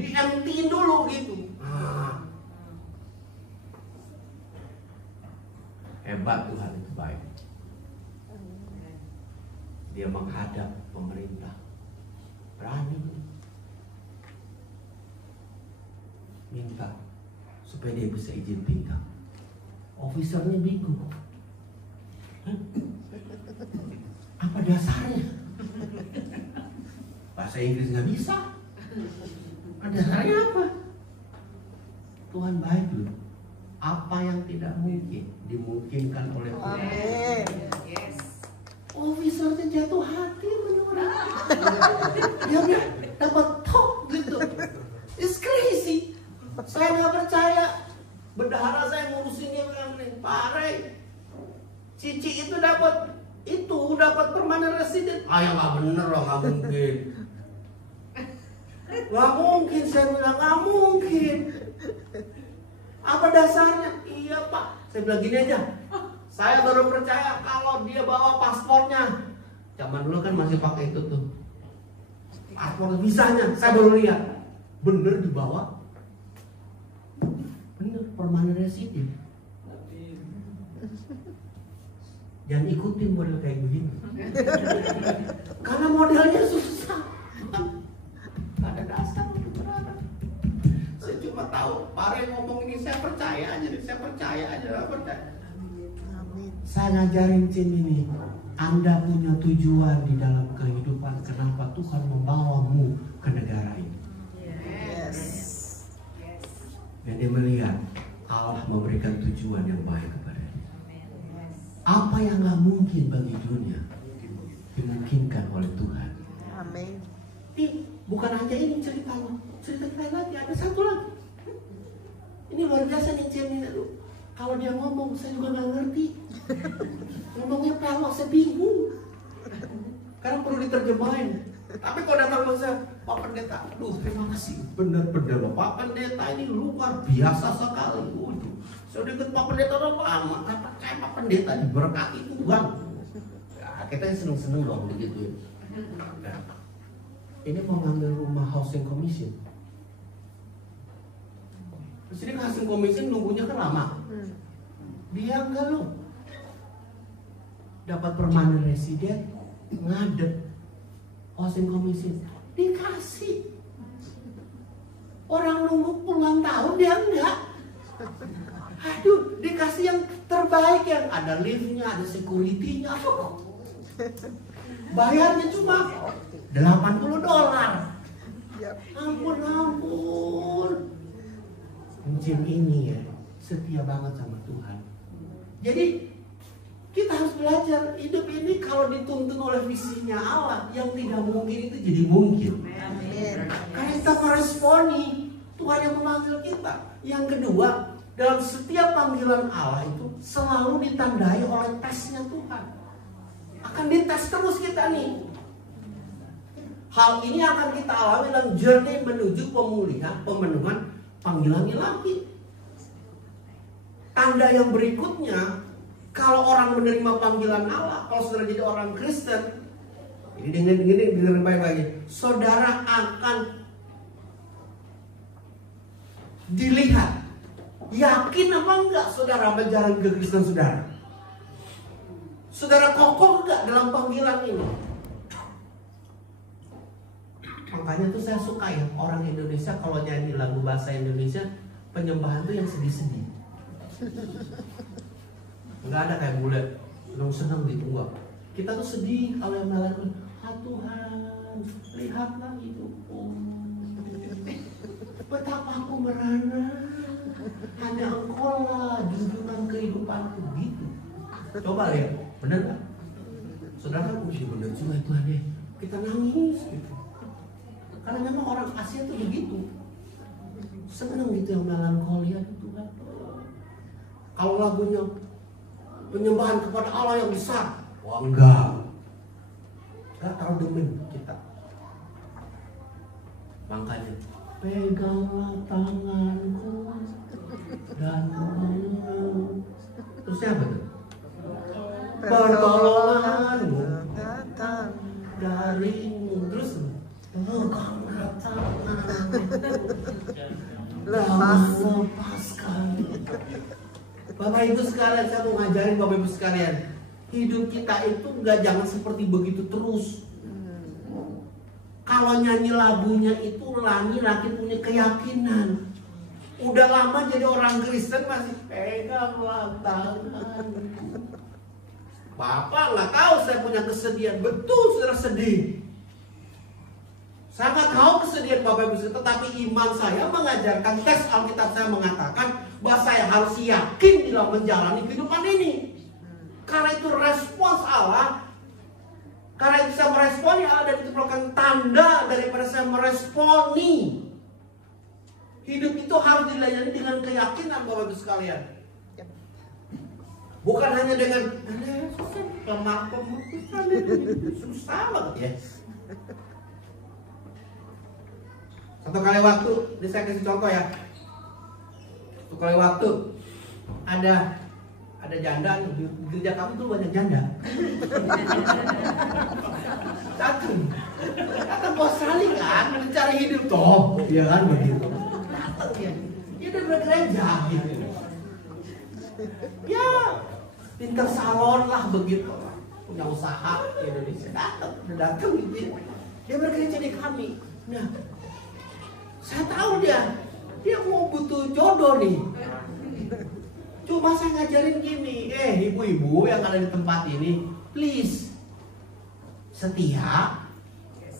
Diemptiin dulu gitu. Hebat, Tuhan itu baik. Dia menghadap pemerintah, berani minta supaya dia bisa izin tinggal. Officernya bingung. Apa dasarnya? Bahasa Inggris nggak bisa. Dasarnya apa? Tuhan baik loh. Apa yang tidak mungkin dimungkinkan oleh Tuhan. Amin. Officernya jatuh hati menurut. Dia dapat top gitu. It's crazy. Saya nggak percaya. Bendahara saya ngurusinnya bilang nih, Pak Ray, Cici itu dapat permanent resident. Ya nggak bener loh, nggak mungkin. Nggak mungkin, saya bilang nggak mungkin. Apa dasarnya? Iya Pak, saya bilang gini aja. Saya baru percaya kalau dia bawa paspornya. Zaman dulu kan masih pakai itu tuh. Paspor visanya, saya baru lihat. Bener dibawa. Bener, permanent resident. Jangan ikutin model kayak begini. Karena modelnya susah. Gak ada dasar untuk berharap. Saya cuma tahu, Pak Ray ngomong ini, saya percaya aja. Saya ngajarin tim ini, Anda punya tujuan di dalam kehidupan. Kenapa Tuhan membawamu ke negara ini? Yes. Dan dia melihat Allah memberikan tujuan yang baik kepadanya. Apa yang gak mungkin bagi dunia dimungkinkan oleh Tuhan. Amin. Bukan hanya ini ceritanya, cerita lain lagi, ada satu lagi. Ini luar biasa nih cermin itu. Kalau dia ngomong, saya juga gak ngerti. Ngomongnya pelok, saya bingung. Karena perlu diterjemahin. Tapi kalau datang ke saya, Pak Pendeta, aduh terima kasih. Benar-benar Pak Pendeta ini luar biasa sekali. Saya udah ikut Pak Pendeta udah lama. Saya percaya Pak Pendeta diberkati Tuhan. Ya, kita seneng-seneng dong begitu. Nah, ini mau ngambil rumah housing commission. Terus ini housing commission nunggunya kan lama. Dia enggak loh. Dapat permanent resident, ngadep housing commission, dikasih. Orang nunggu puluhan tahun dia enggak. Aduh, dikasih yang terbaik, yang ada liftnya, ada security-nya. Bayarnya cuma $80. Ampun. Jim ini ya setia banget sama Tuhan. Jadi kita harus belajar hidup ini kalau dituntun oleh visinya Allah, yang tidak mungkin itu jadi mungkin. Amin. Karena kita meresponi Tuhan yang memanggil kita. Yang kedua, dalam setiap panggilan Allah itu selalu ditandai oleh tesnya Tuhan. Akan dites terus kita nih. Hal ini akan kita alami dalam journey menuju pemenuhan panggilan ilahi. Tanda yang berikutnya, kalau orang menerima panggilan Allah, kalau saudara jadi orang Kristen, ini dengerin baik-baik, saudara akan dilihat, yakin apa enggak saudara menjalani kekristen saudara. Saudara kokoh enggak dalam panggilan ini? Makanya tuh saya suka ya orang Indonesia kalau nyanyi lagu bahasa Indonesia penyembahan tuh yang sedih-sedih. Enggak ada kayak bule seneng-seneng gitu, enggak. Kita tuh sedih kalau yang melakukan, Tuhan lihatlah hidupku, betapa aku merana, hanya Engkau lah junjungan kehidupanku gitu. Coba lihat, bener gak? Saudara kan bener juga Tuhan ya. Kita nangis gitu. Karena memang orang Asia tuh begitu. Seneng gitu yang melankoli, aduh Tuhan. Kalau lagunya penyembahan kepada Allah yang besar, wah enggak terlalu demen kita. Makanya peganglah tanganku dan terus apa tuh? Pertolonganmu datang darimu. Terus peganglah tanganku lepas. lepaskan. Bapak Ibu sekalian, saya mau ngajarin Bapak Ibu sekalian, hidup kita itu jangan seperti begitu terus. Kalau nyanyi lagunya itu laki punya keyakinan. Udah lama jadi orang Kristen masih peganglah tangan. Bapak nggak tahu saya punya kesedihan, betul saudara sedih. Saya nggak tahu kesedihan Bapak Ibu, tetapi iman saya mengajarkan, tes Alkitab saya mengatakan bahwa saya harus yakin dalam menjalani kehidupan ini. Karena itu respons Allah, karena itu saya meresponi Allah, dan itu merupakan tanda daripada saya meresponi. Hidup itu harus dilayani dengan keyakinan Bapak Ibu sekalian. Bukan hanya dengan lemah susah banget ya. Satu kali waktu, ini saya kasih contoh ya. Satu kali waktu ada janda di gereja kamu tuh banyak janda. Datang ke Australia kan, mencari hidup toh, ya kan begitu. Datang dia udah bergereja gitu. Ya, pinter salon lah begitu, punya usaha di Indonesia, datang gitu. Dia bergereja di kami. Nah, saya tahu dia mau butuh jodoh nih. Cuma saya ngajarin gini, ibu-ibu yang ada di tempat ini, please setia,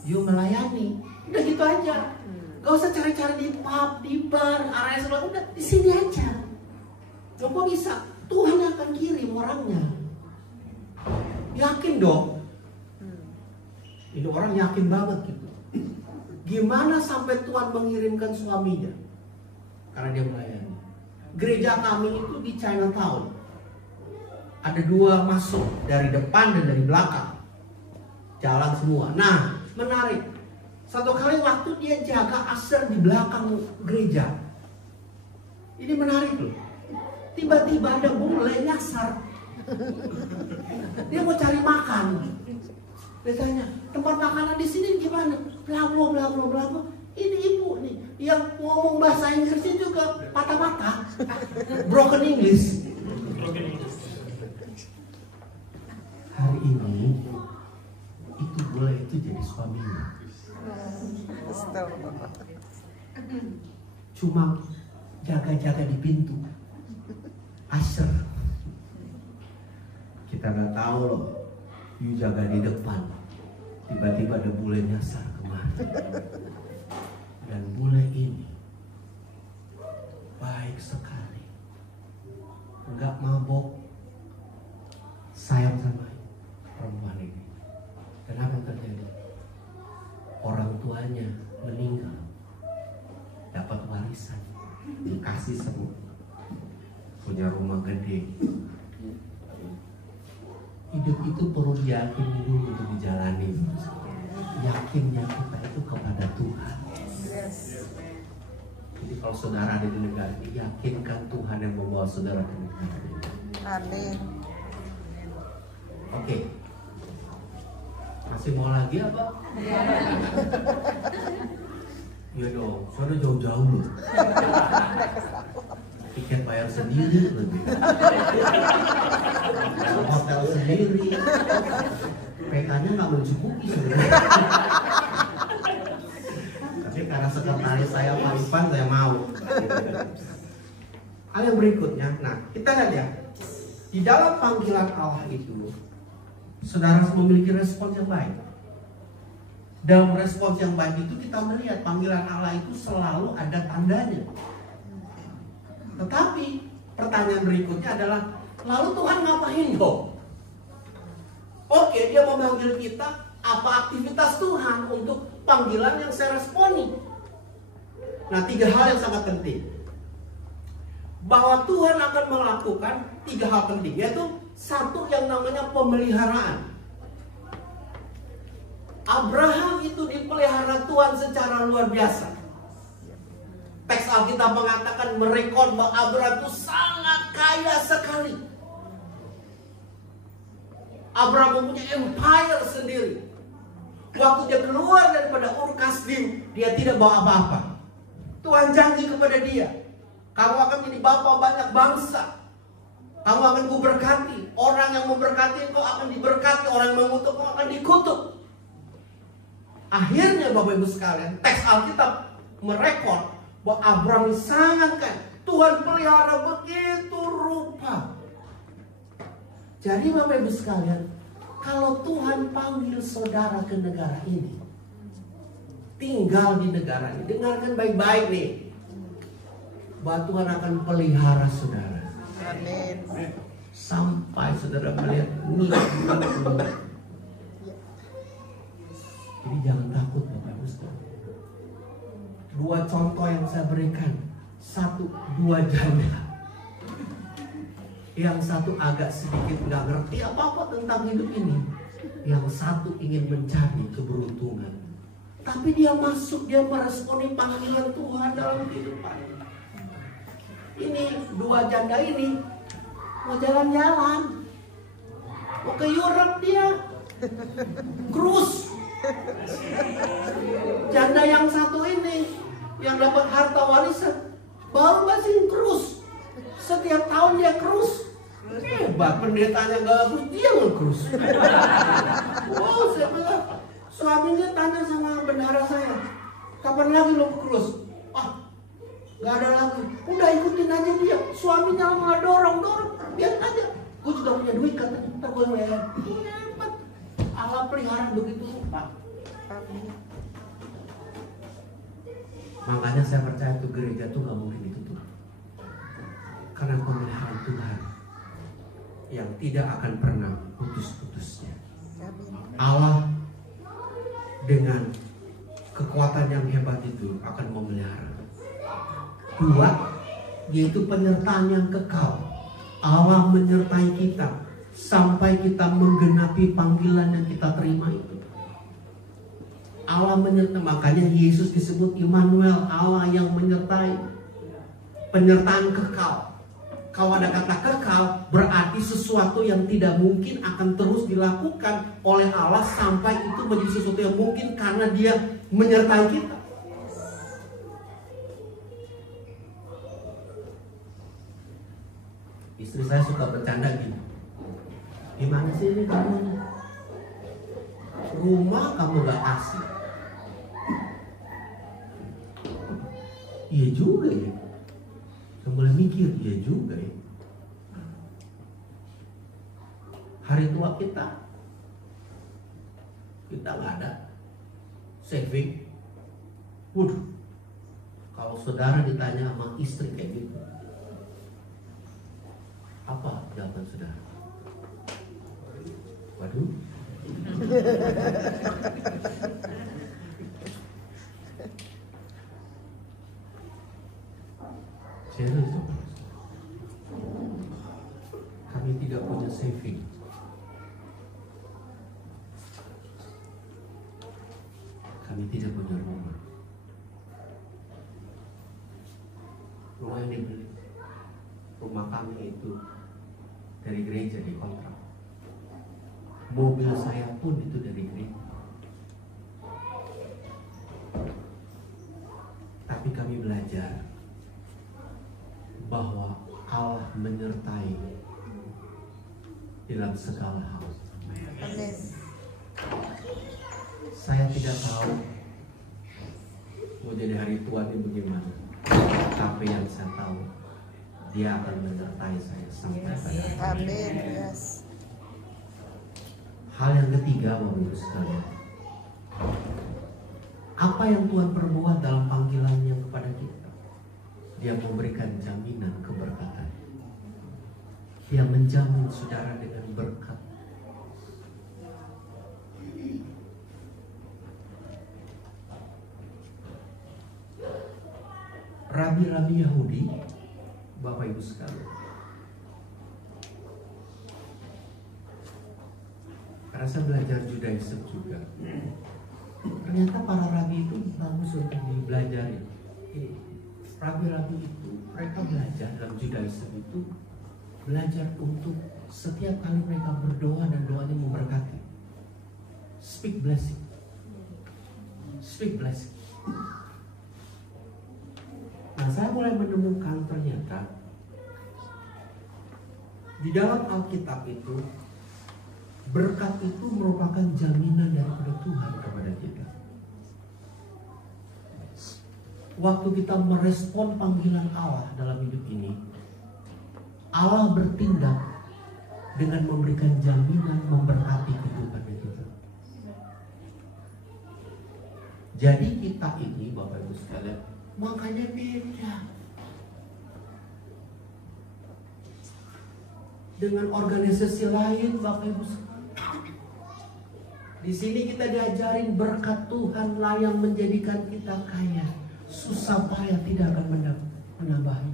yuk melayani. Udah gitu aja. Gak usah cari-cari di pub, di bar, area sebelah, udah di sini aja. Coba bisa, Tuhan akan kirim orangnya. Yakin dong. Ini orang yakin banget gitu. Gimana sampai Tuhan mengirimkan suaminya? Karena dia melayani. Gereja kami itu di Chinatown. Ada dua masuk, dari depan dan dari belakang. Jalan semua. Nah, menarik. Satu kali waktu dia jaga asar di belakang gereja. Ini menarik loh. Tiba-tiba ada bule nyasar. Dia mau cari makan. Dia tanya, tempat makanan di sini gimana? Bla bla bla bla bla. Ini ibu nih yang ngomong bahasa Inggrisnya juga patah-patah. Broken English. Hari ini itu boleh itu jadi suaminya. Cuma jaga-jaga di pintu. Asher. Kita nggak tahu loh. You jaga di depan. Tiba-tiba ada bule nyasar kemari. Dan bule ini baik sekali, nggak mabok, sayang sama perempuan ini. Kenapa terjadi? Orang tuanya meninggal, dapat warisan, dikasih semua, punya rumah gede. Hidup itu perlu diyakini dulu untuk dijalani. Yakinnya kita itu kepada Tuhan. Jadi kalau saudara ada di negara ini, yakinkan Tuhan yang membawa saudara ke negara ini. Amin. Oke. Masih mau lagi apa? Iya dong, soalnya jauh-jauh loh. Tiket bayar sendiri lebih. Hotel sendiri. PK-nya nggak mencukupi sebenarnya. Tapi karena sekretaris saya Pak Ivan, saya mau. Hal yang berikutnya, nah kita lihat ya, di dalam panggilan Allah itu, saudara harus memiliki respons yang baik. Dalam respons yang baik itu kita melihat panggilan Allah itu selalu ada tandanya. Tetapi pertanyaan berikutnya adalah, lalu Tuhan ngapain dong? Oke, dia memanggil kita, apa aktivitas Tuhan untuk panggilan yang saya responi. Nah, 3 hal yang sangat penting. Bahwa Tuhan akan melakukan 3 hal penting, yaitu satu yang namanya pemeliharaan. Abraham itu dipelihara Tuhan secara luar biasa. Teks Alkitab mengatakan merekod bahwa Abraham itu sangat kaya sekali. Abraham mempunyai empire sendiri. Waktu dia keluar daripada Ur Kasdim, dia tidak bawa apa-apa. Tuhan janji kepada dia, kamu akan menjadi bapa banyak bangsa. Kamu akan kuberkati. Orang yang memberkati kau akan diberkati. Orang yang mengutuk kau akan dikutuk. Akhirnya Bapak Ibu sekalian, teks Alkitab merekod bahwa Abraham sangat kaya. Tuhan pelihara begitu rupa. Jadi Bapak Ibu sekalian, kalau Tuhan panggil saudara ke negara ini, tinggal di negara ini, dengarkan baik-baik nih, bahwa Tuhan akan pelihara saudara. Amin. Sampai saudara melihat nikmat. Jadi jangan takut Bapak Ibu sekalian. 2 contoh yang saya berikan. 1, 2 janda. Yang satu agak sedikit nggak ngerti apa-apa tentang hidup ini. Yang satu ingin mencari keberuntungan. Tapi dia masuk, dia meresponi panggilan Tuhan dalam kehidupan. Ini 2 janda ini mau jalan-jalan, mau ke Europe dia, cruise. Janda yang satu ini yang dapat harta warisan baru masih cruise. Setiap tahun dia cruise. Hebat, pendetanya gak cruise, dia nge-cruise. Wow, saya bilang, suaminya tanya sama bendahara saya, kapan lagi lo cruise? Gak ada lagi. Udah ikutin aja dia. Suaminya malah dorong. Biar aja. Gue juga punya duit katanya. Ntar gue ya. Hebat. Allah pelihara begitu rupa. Makanya saya percaya tuh gereja tuh gak mungkin ditutup. Karena pemeliharaan Tuhan yang tidak akan pernah putus-putusnya. Allah dengan kekuatan yang hebat itu akan memelihara. 2, yaitu penyertaan yang kekal. Allah menyertai kita sampai kita menggenapi panggilan yang kita terima itu. Allah menyertai, makanya Yesus disebut Immanuel, Allah yang menyertai. Penyertaan kekal. Kalau ada kata kekal, berarti sesuatu yang tidak mungkin akan terus dilakukan oleh Allah sampai itu menjadi sesuatu yang mungkin karena Dia menyertai kita. Istri saya suka bercanda gini, gimana sih ini kamu? Rumah kamu gak kasih. Iya juga ya. Saya mulai mikir, iya juga ya. Hari tua kita gak ada saving. Waduh, kalau saudara ditanya sama istri kayak gitu, apa jawaban saudara? Waduh. Serius, kami tidak punya saving. Kami tidak punya rumah. Rumah yang dibeli, rumah kami itu dari gereja dikontrak. Mobil saya pun itu dari gereja. Tapi kami belajar bahwa Allah menyertai dalam segala hal. Amin. Saya tidak tahu mau jadi hari tua ini bagaimana. Tapi yang saya tahu, Dia akan menyertai saya sampai pada akhir. Amin. Yes. Hal yang ketiga, Bapak Ibu sekalian, apa yang Tuhan perbuat dalam panggilannya kepada kita? Dia memberikan jaminan keberkatan. Dia menjamin saudara dengan berkat. rabi-rabi Yahudi, Bapak Ibu sekalian. Karena saya belajar Judaism juga. Ternyata para rabi itu bagus untuk dipelajari. Rabi-rabi itu mereka belajar dalam Judaism itu belajar untuk setiap kali mereka berdoa dan doanya memberkati. Speak blessing. Speak blessing. Nah, saya mulai menemukan ternyata di dalam Alkitab itu berkat itu merupakan jaminan daripada Tuhan kepada kita. Waktu kita merespon panggilan Allah dalam hidup ini, Allah bertindak dengan memberikan jaminan memberkati kehidupan kita. Jadi kita ini Bapak Ibu sekalian, makanya beda dengan organisasi lain Bapak Ibu sekalian. Di sini kita diajarin berkat Tuhan lah yang menjadikan kita kaya. Susah payah tidak akan menambahi.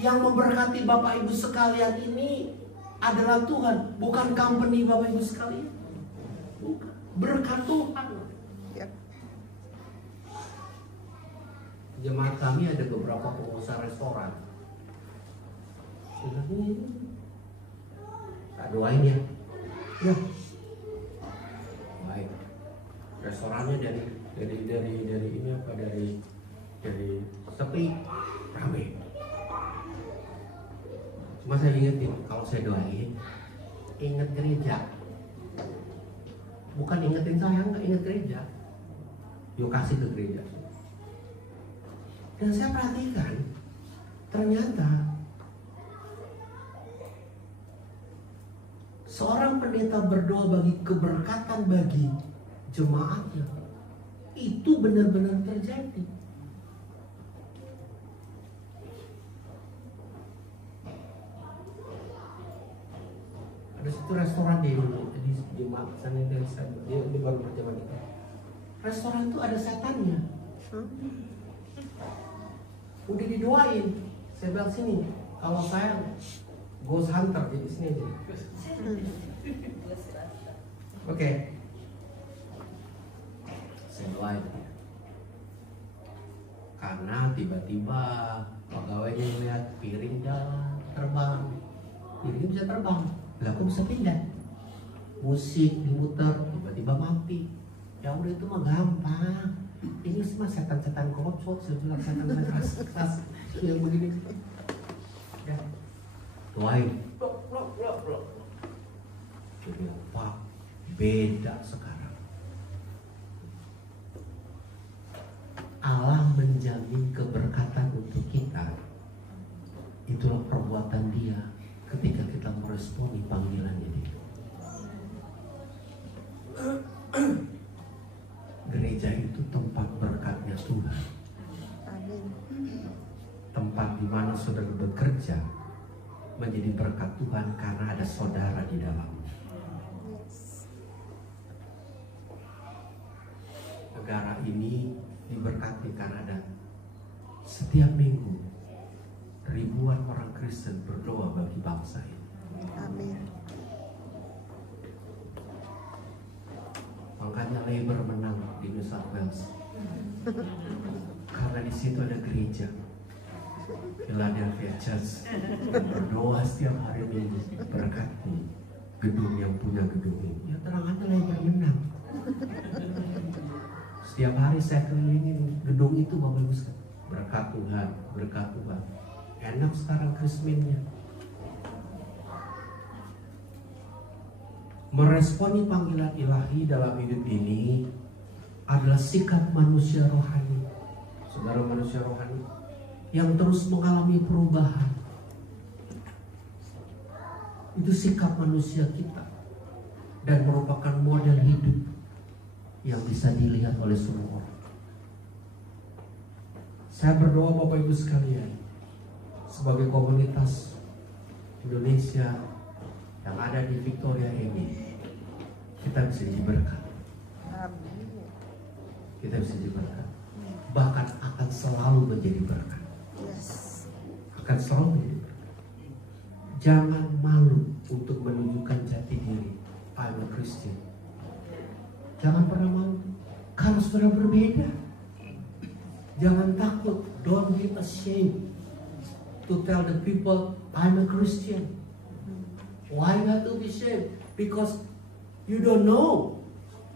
Yang memberkati Bapak Ibu sekalian ini adalah Tuhan, bukan company Bapak Ibu sekalian. Bukan. Berkat Tuhan. Ya. Jemaat kami ada beberapa pengusaha restoran. Tak doain ya. Ya. Baik. Restorannya dari ini apa dari sepi ramai. Cuma saya ingetin, kalau saya doain, ingat gereja. Bukan ingetin saya, nggak ingat gereja. Yuk kasih ke gereja. Dan saya perhatikan, ternyata seorang pendeta berdoa bagi keberkatan bagi jemaatnya, itu benar-benar terjadi. Ada satu restoran di jemaat sana dari saya, dia baru berjamaah itu. Restoran itu ada setannya. Udah didoain, saya bilang sini, kalau saya ghost hunter jadi sini aja. Oke. Saya doain. Karena tiba-tiba pegawainya melihat piring jalan terbang, piringnya bisa terbang, lah kok bisa pindah. Musik dimuter, tiba-tiba mati. Ya udah itu mah gampang. Ini semua setan-setan kocok, saya bilang setan keras yang begini. Ya, doain. Blok. Jadi apa? Beda sekarang. Allah menjamin keberkatan untuk kita. Itulah perbuatan Dia ketika kita meresponi panggilannya Dia. Gereja itu tempat berkatnya Tuhan. Amin. Tempat di mana saudara bekerja menjadi berkat Tuhan karena ada saudara di dalam. Negara ini diberkati karena ada setiap minggu ribuan orang Kristen berdoa bagi bangsa ini. Amin. Makanya Labour menang di New South Wales karena di situ ada gereja Philadelphia Church berdoa setiap hari minggu berkati gedung yang punya gedung ini. Ya terang aja Labour menang. Setiap hari saya kelilingin gedung itu Bapak Ibu sekalian. Berkat Tuhan, berkat Tuhan. Enak sekarang Krisminnya. Meresponi panggilan ilahi dalam hidup ini adalah sikap manusia rohani. Saudara manusia rohani yang terus mengalami perubahan. Itu sikap manusia kita dan merupakan model hidup yang bisa dilihat oleh semua orang. Saya berdoa Bapak Ibu sekalian, sebagai komunitas Indonesia yang ada di Victoria ini, kita bisa diberkat. Amin. Kita bisa diberkat. Bahkan akan selalu menjadi berkat. Yes. Akan selalu menjadi berkat. Jangan malu untuk menunjukkan jati diri. I'm a Christian. Jangan pernah malu. Karena sudah berbeda. Jangan takut. Don't be ashamed to tell the people I'm a Christian. Why not to be ashamed? Because you don't know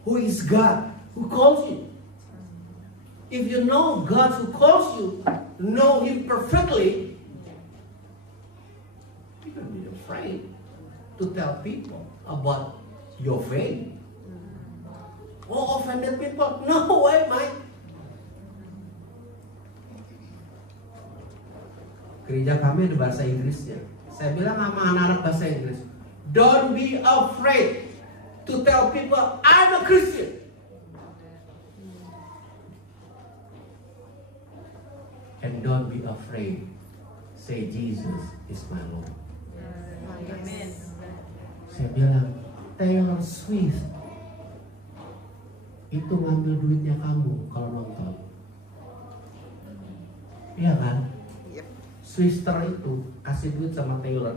who is God who calls you. If you know God who calls you, know Him perfectly, you don't be afraid to tell people about your faith. Oh, offended people? No way, Mike. Gereja kami ada bahasa Inggrisnya. Saya bilang sama anak-anak bahasa Inggris, don't be afraid to tell people I'm a Christian. And don't be afraid. Say Jesus is my Lord. Amen. Saya bilang, Taylor Swift itu ngambil duitnya kamu kalau nonton. Iya kan? Yep. Swifter itu kasih duit sama Taylor.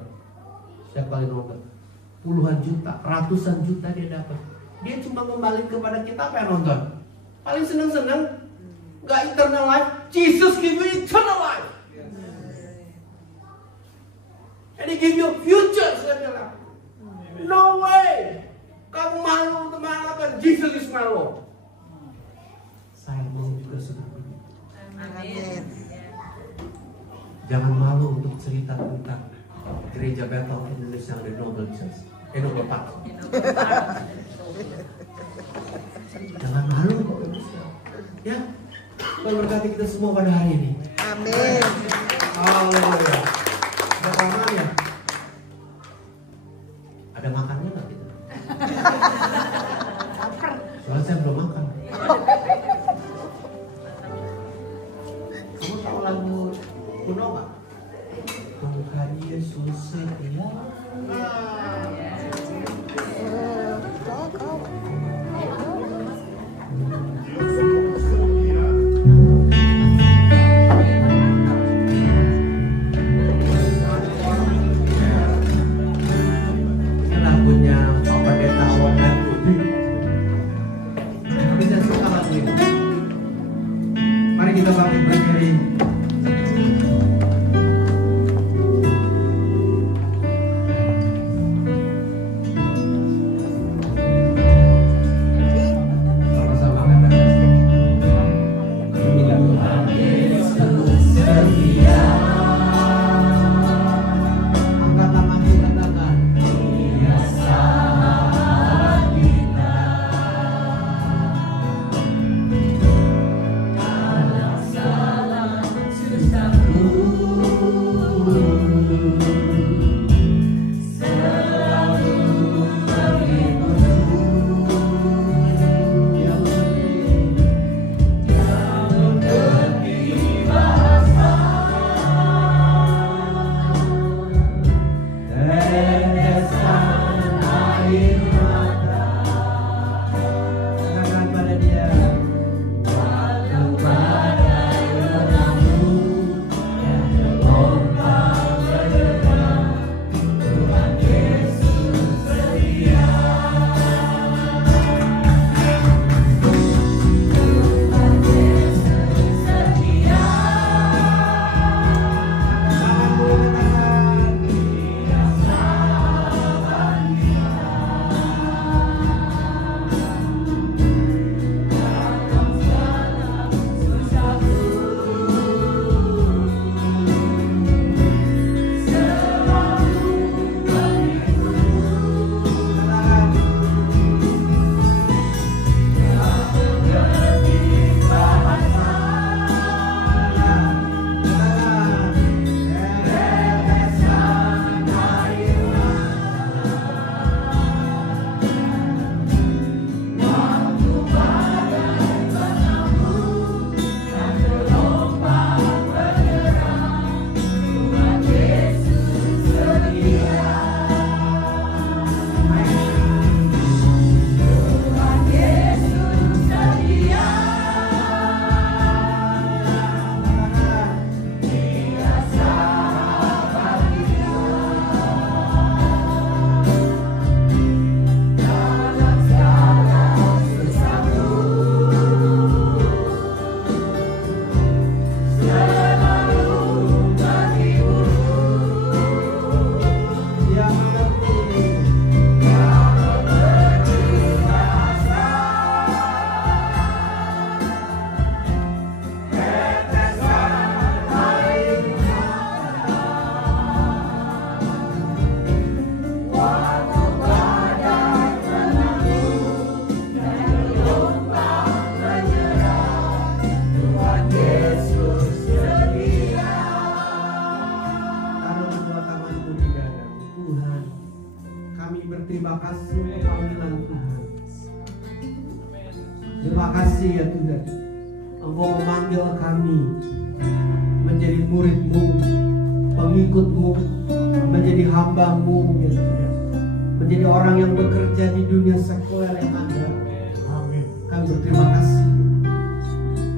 Setiap kali nonton puluhan juta, ratusan juta dia dapat. Dia cuma kembali kepada kita apa yang nonton. Paling seneng-seneng, gak eternal life. Jesus give you eternal life. And He give you future. Saya bilang, no way. Kamu malu untuk mengatakan Jesus is my Lord. Saya mau juga seperti itu. Amin. Jangan malu untuk cerita tentang Gereja Bethel Indonesia yang di Noble Church, Noble Park. Jangan malu kok, ya. Tuhan berkati kita semua pada hari ini. Amin. Haleluya. Ada makan ya? Ada makannya nggak kita? Soalnya saya belum makan. Kamu tahu lagu kuno nggak? Tuhan Yesus setia. Ini lagunya Pak Pendeta Wondan Ruby. Tapi saya suka lagu ini. Mari kita bangkit berdiri. Sama-sama, kan? berterima kasih untuk panggilan Tuhan. Terima kasih ya Tuhan, Engkau memanggil kami menjadi murid-Mu, pengikut-Mu, menjadi hamba-Mu ya Tuhan, menjadi orang yang bekerja di dunia sekuler yang ada. Amin. Kami berterima kasih.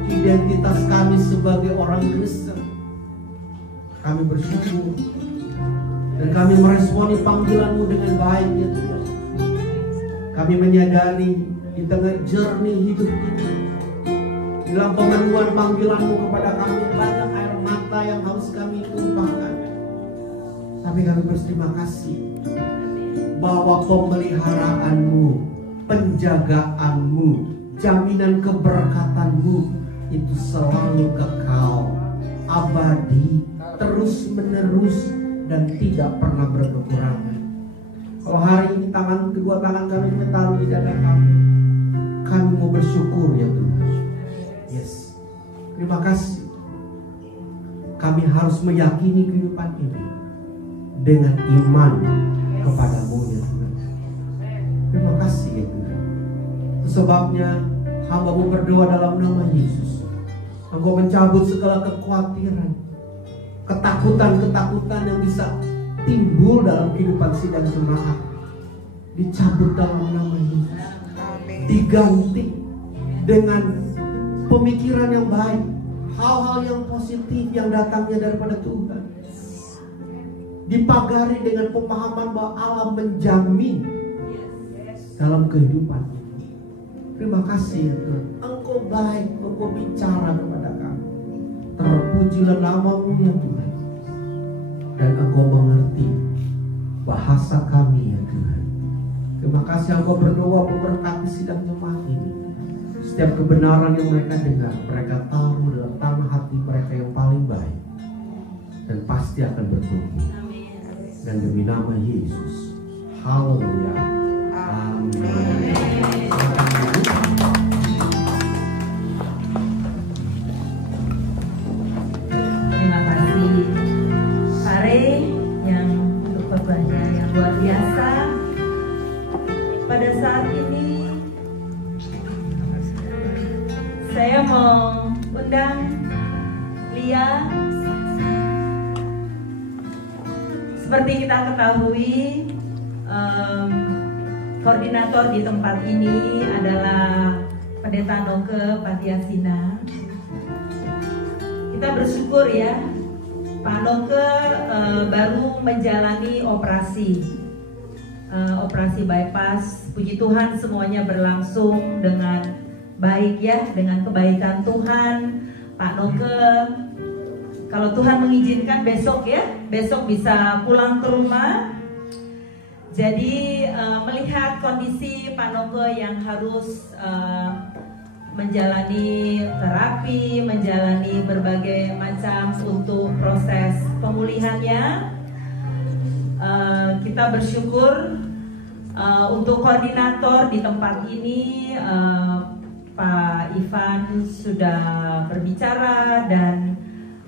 Identitas kami sebagai orang Kristen, kami bersyukur dan kami meresponi panggilan-Mu dengan baik ya Tuhan. Kami menyadari di tengah jernih hidup ini, dalam pemenuhan panggilan-Mu kepada kami, banyak air mata yang harus kami tumpahkan. Tapi kami berterima kasih bahwa pemeliharaan-Mu, penjagaan-Mu, jaminan keberkatan-Mu itu selalu kekal, abadi, terus menerus, dan tidak pernah berkekurangan. Kalau hari ini kedua tangan kami menaruh di dada kami mau bersyukur ya Tuhan. Yes, terima kasih. Kami harus meyakini kehidupan ini dengan iman kepada-Mu ya Tuhan. Terima kasih ya Tuhan. Itu sebabnya hamba-Mu berdoa dalam nama Yesus. Engkau mencabut segala kekhawatiran, ketakutan-ketakutan yang bisa timbul dalam kehidupan sidang jemaat. Dicabut dalam nama Yesus. Diganti dengan pemikiran yang baik, hal-hal yang positif yang datangnya daripada Tuhan. Dipagari dengan pemahaman bahwa Allah menjamin dalam kehidupan ini. Terima kasih ya Tuhan. Engkau baik, Engkau bicara kepada kami. Terpujilah nama-Mu ya Tuhan. Dan Engkau mengerti bahasa kami ya Tuhan. Terima kasih Engkau berdoa memberkati sidang jemaat ini. Setiap kebenaran yang mereka dengar, mereka tahu dalam tanah hati mereka yang paling baik, dan pasti akan bertumbuh. Dan demi nama Yesus, haleluya, amin. Terima kasih Pak Rey yang untuk khotbahnya yang luar biasa. Pada saat ini saya mau undang Lia. Seperti kita ketahui, koordinator di tempat ini adalah Pendeta Noke Patiasina. Kita bersyukur ya, Pak Noke baru menjalani operasi bypass. Puji Tuhan semuanya berlangsung dengan baik ya, dengan kebaikan Tuhan. Pak Noke, kalau Tuhan mengizinkan besok bisa pulang ke rumah. Jadi melihat kondisi Pak Noke yang harus menjalani terapi, menjalani berbagai macam untuk proses pemulihannya, kita bersyukur untuk koordinator di tempat ini, Pak Ivan sudah berbicara dan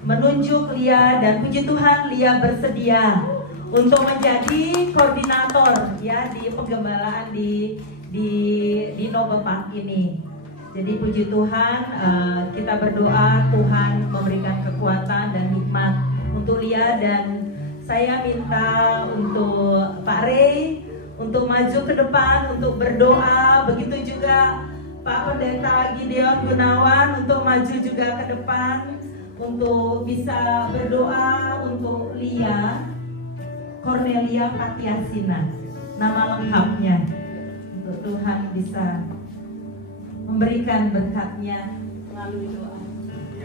menunjuk Lia, dan puji Tuhan Lia bersedia untuk menjadi koordinator ya di penggembalaan di Nogepak ini. Jadi puji Tuhan, kita berdoa Tuhan memberikan kekuatan dan hikmat untuk Lia, dan saya minta untuk Pak Rey untuk maju ke depan untuk berdoa, begitu juga Pak Pendeta Gideon Gunawan untuk maju juga ke depan untuk bisa berdoa untuk Lia Cornelia Patiasina, nama lengkapnya, untuk Tuhan bisa memberikan berkatnya melalui doa.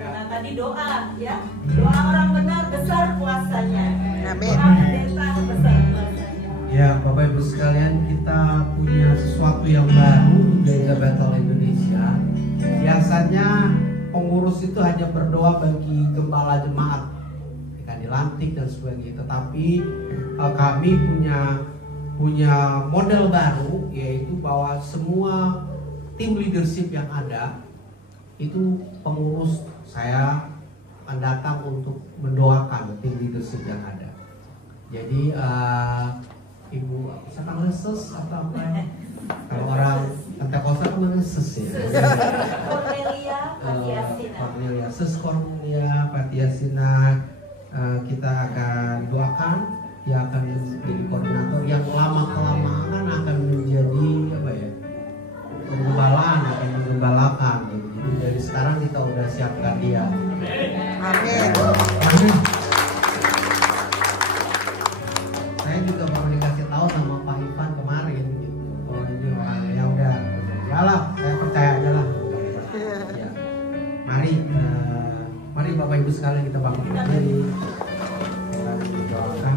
Nah tadi doa ya, doa orang benar besar kuasanya. Amin. Doa pendeta besar kuasanya. Ya Bapak Ibu sekalian, kita punya sesuatu yang baru di Gereja Bethel Indonesia. Biasanya pengurus itu hanya berdoa bagi gembala jemaat, akan dilantik dan sebagainya. Tetapi kami punya model baru, yaitu bahwa semua tim leadership yang ada itu pengurus saya akan datang untuk mendoakan tim leadership yang ada. Jadi Ibu sedang leses atau apa ya? Kalau orang Pentakosta kan leses ya. Cornelia Patiasina. Cornelia, Sis Cornelia Patiasina, kita akan doakan. Dia akan menjadi koordinator yang lama kelamaan akan menjadi apa ya? Penggembalaan, akan menggembalakan. Jadi dari sekarang kita udah siapkan dia. Amin. Amin. Saya juga mau dikasih tahu sama Pak Ivan kemarin gitu. Oh ini orangnya udah, ya lah, saya percaya aja lah. Ya. Mari Bapak Ibu sekalian kita bangun berdiri. Kita doakan.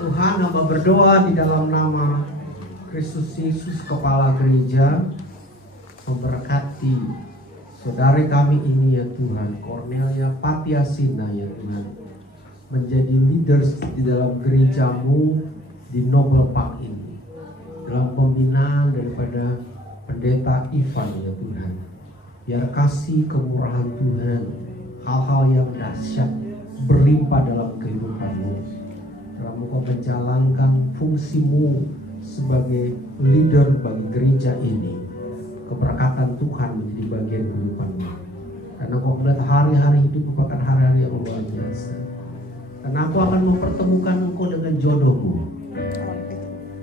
Tuhan, hamba berdoa di dalam nama Kristus Yesus Kepala Gereja, memberkati saudari kami ini ya Tuhan, Cornelia Patiasina ya Tuhan, menjadi leaders di dalam gerejamu di Noble Park ini, dalam pembinaan daripada pendeta Ivan ya Tuhan. Biar kasih kemurahan Tuhan, hal-hal yang dahsyat berlimpah dalam kehidupanmu, dalam engkau menjalankan fungsimu sebagai leader bagi gereja ini. Keberkatan Tuhan menjadi bagian kehidupanmu. Karena kau melihat hari-hari hidup merupakan hari-hari yang luar biasa. Dan aku akan mempertemukan engkau dengan jodohmu,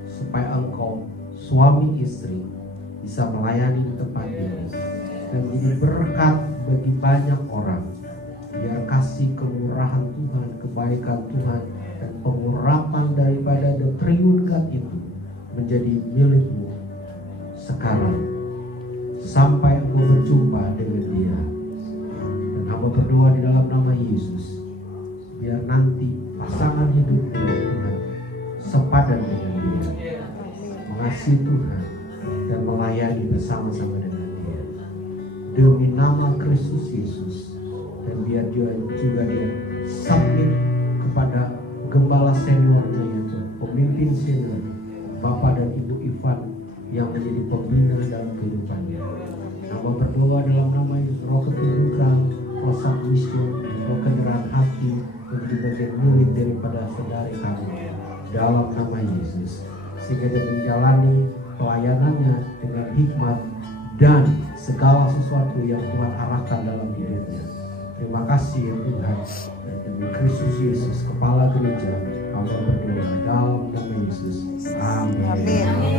supaya engkau suami istri bisa melayani di tempat ini dan menjadi berkat bagi banyak orang. Biar kasih kemurahan Tuhan, kebaikan Tuhan, dan pengurapan daripada the triliun God itu menjadi milikmu sekarang sampai engkau berjumpa dengan dia. Dan hamba berdoa di dalam nama Yesus, biar nanti pasangan hidupmu Tuhan sepadan dengan dia, mengasihi Tuhan dan melayani bersama-sama dengan dia demi nama Kristus Yesus. Dan biar juga dia submit kepada gembala seniornya yaitu pemimpin senior Bapak dan Ibu Ivan yang menjadi pembina dalam kehidupannya. Nama berdoa dalam nama Yesus, roh ketundukan, rasa wisdom, roh kebenaran hati menjadi bagian milik daripada saudari kami dalam nama Yesus, sehingga dia menjalani pelayanannya dengan hikmat dan segala sesuatu yang Tuhan arahkan dalam hidupnya. Terima kasih ya Tuhan, dan demi Kristus Yesus Kepala Gereja, hamba berdoa dalam nama Yesus. Amin. Amin.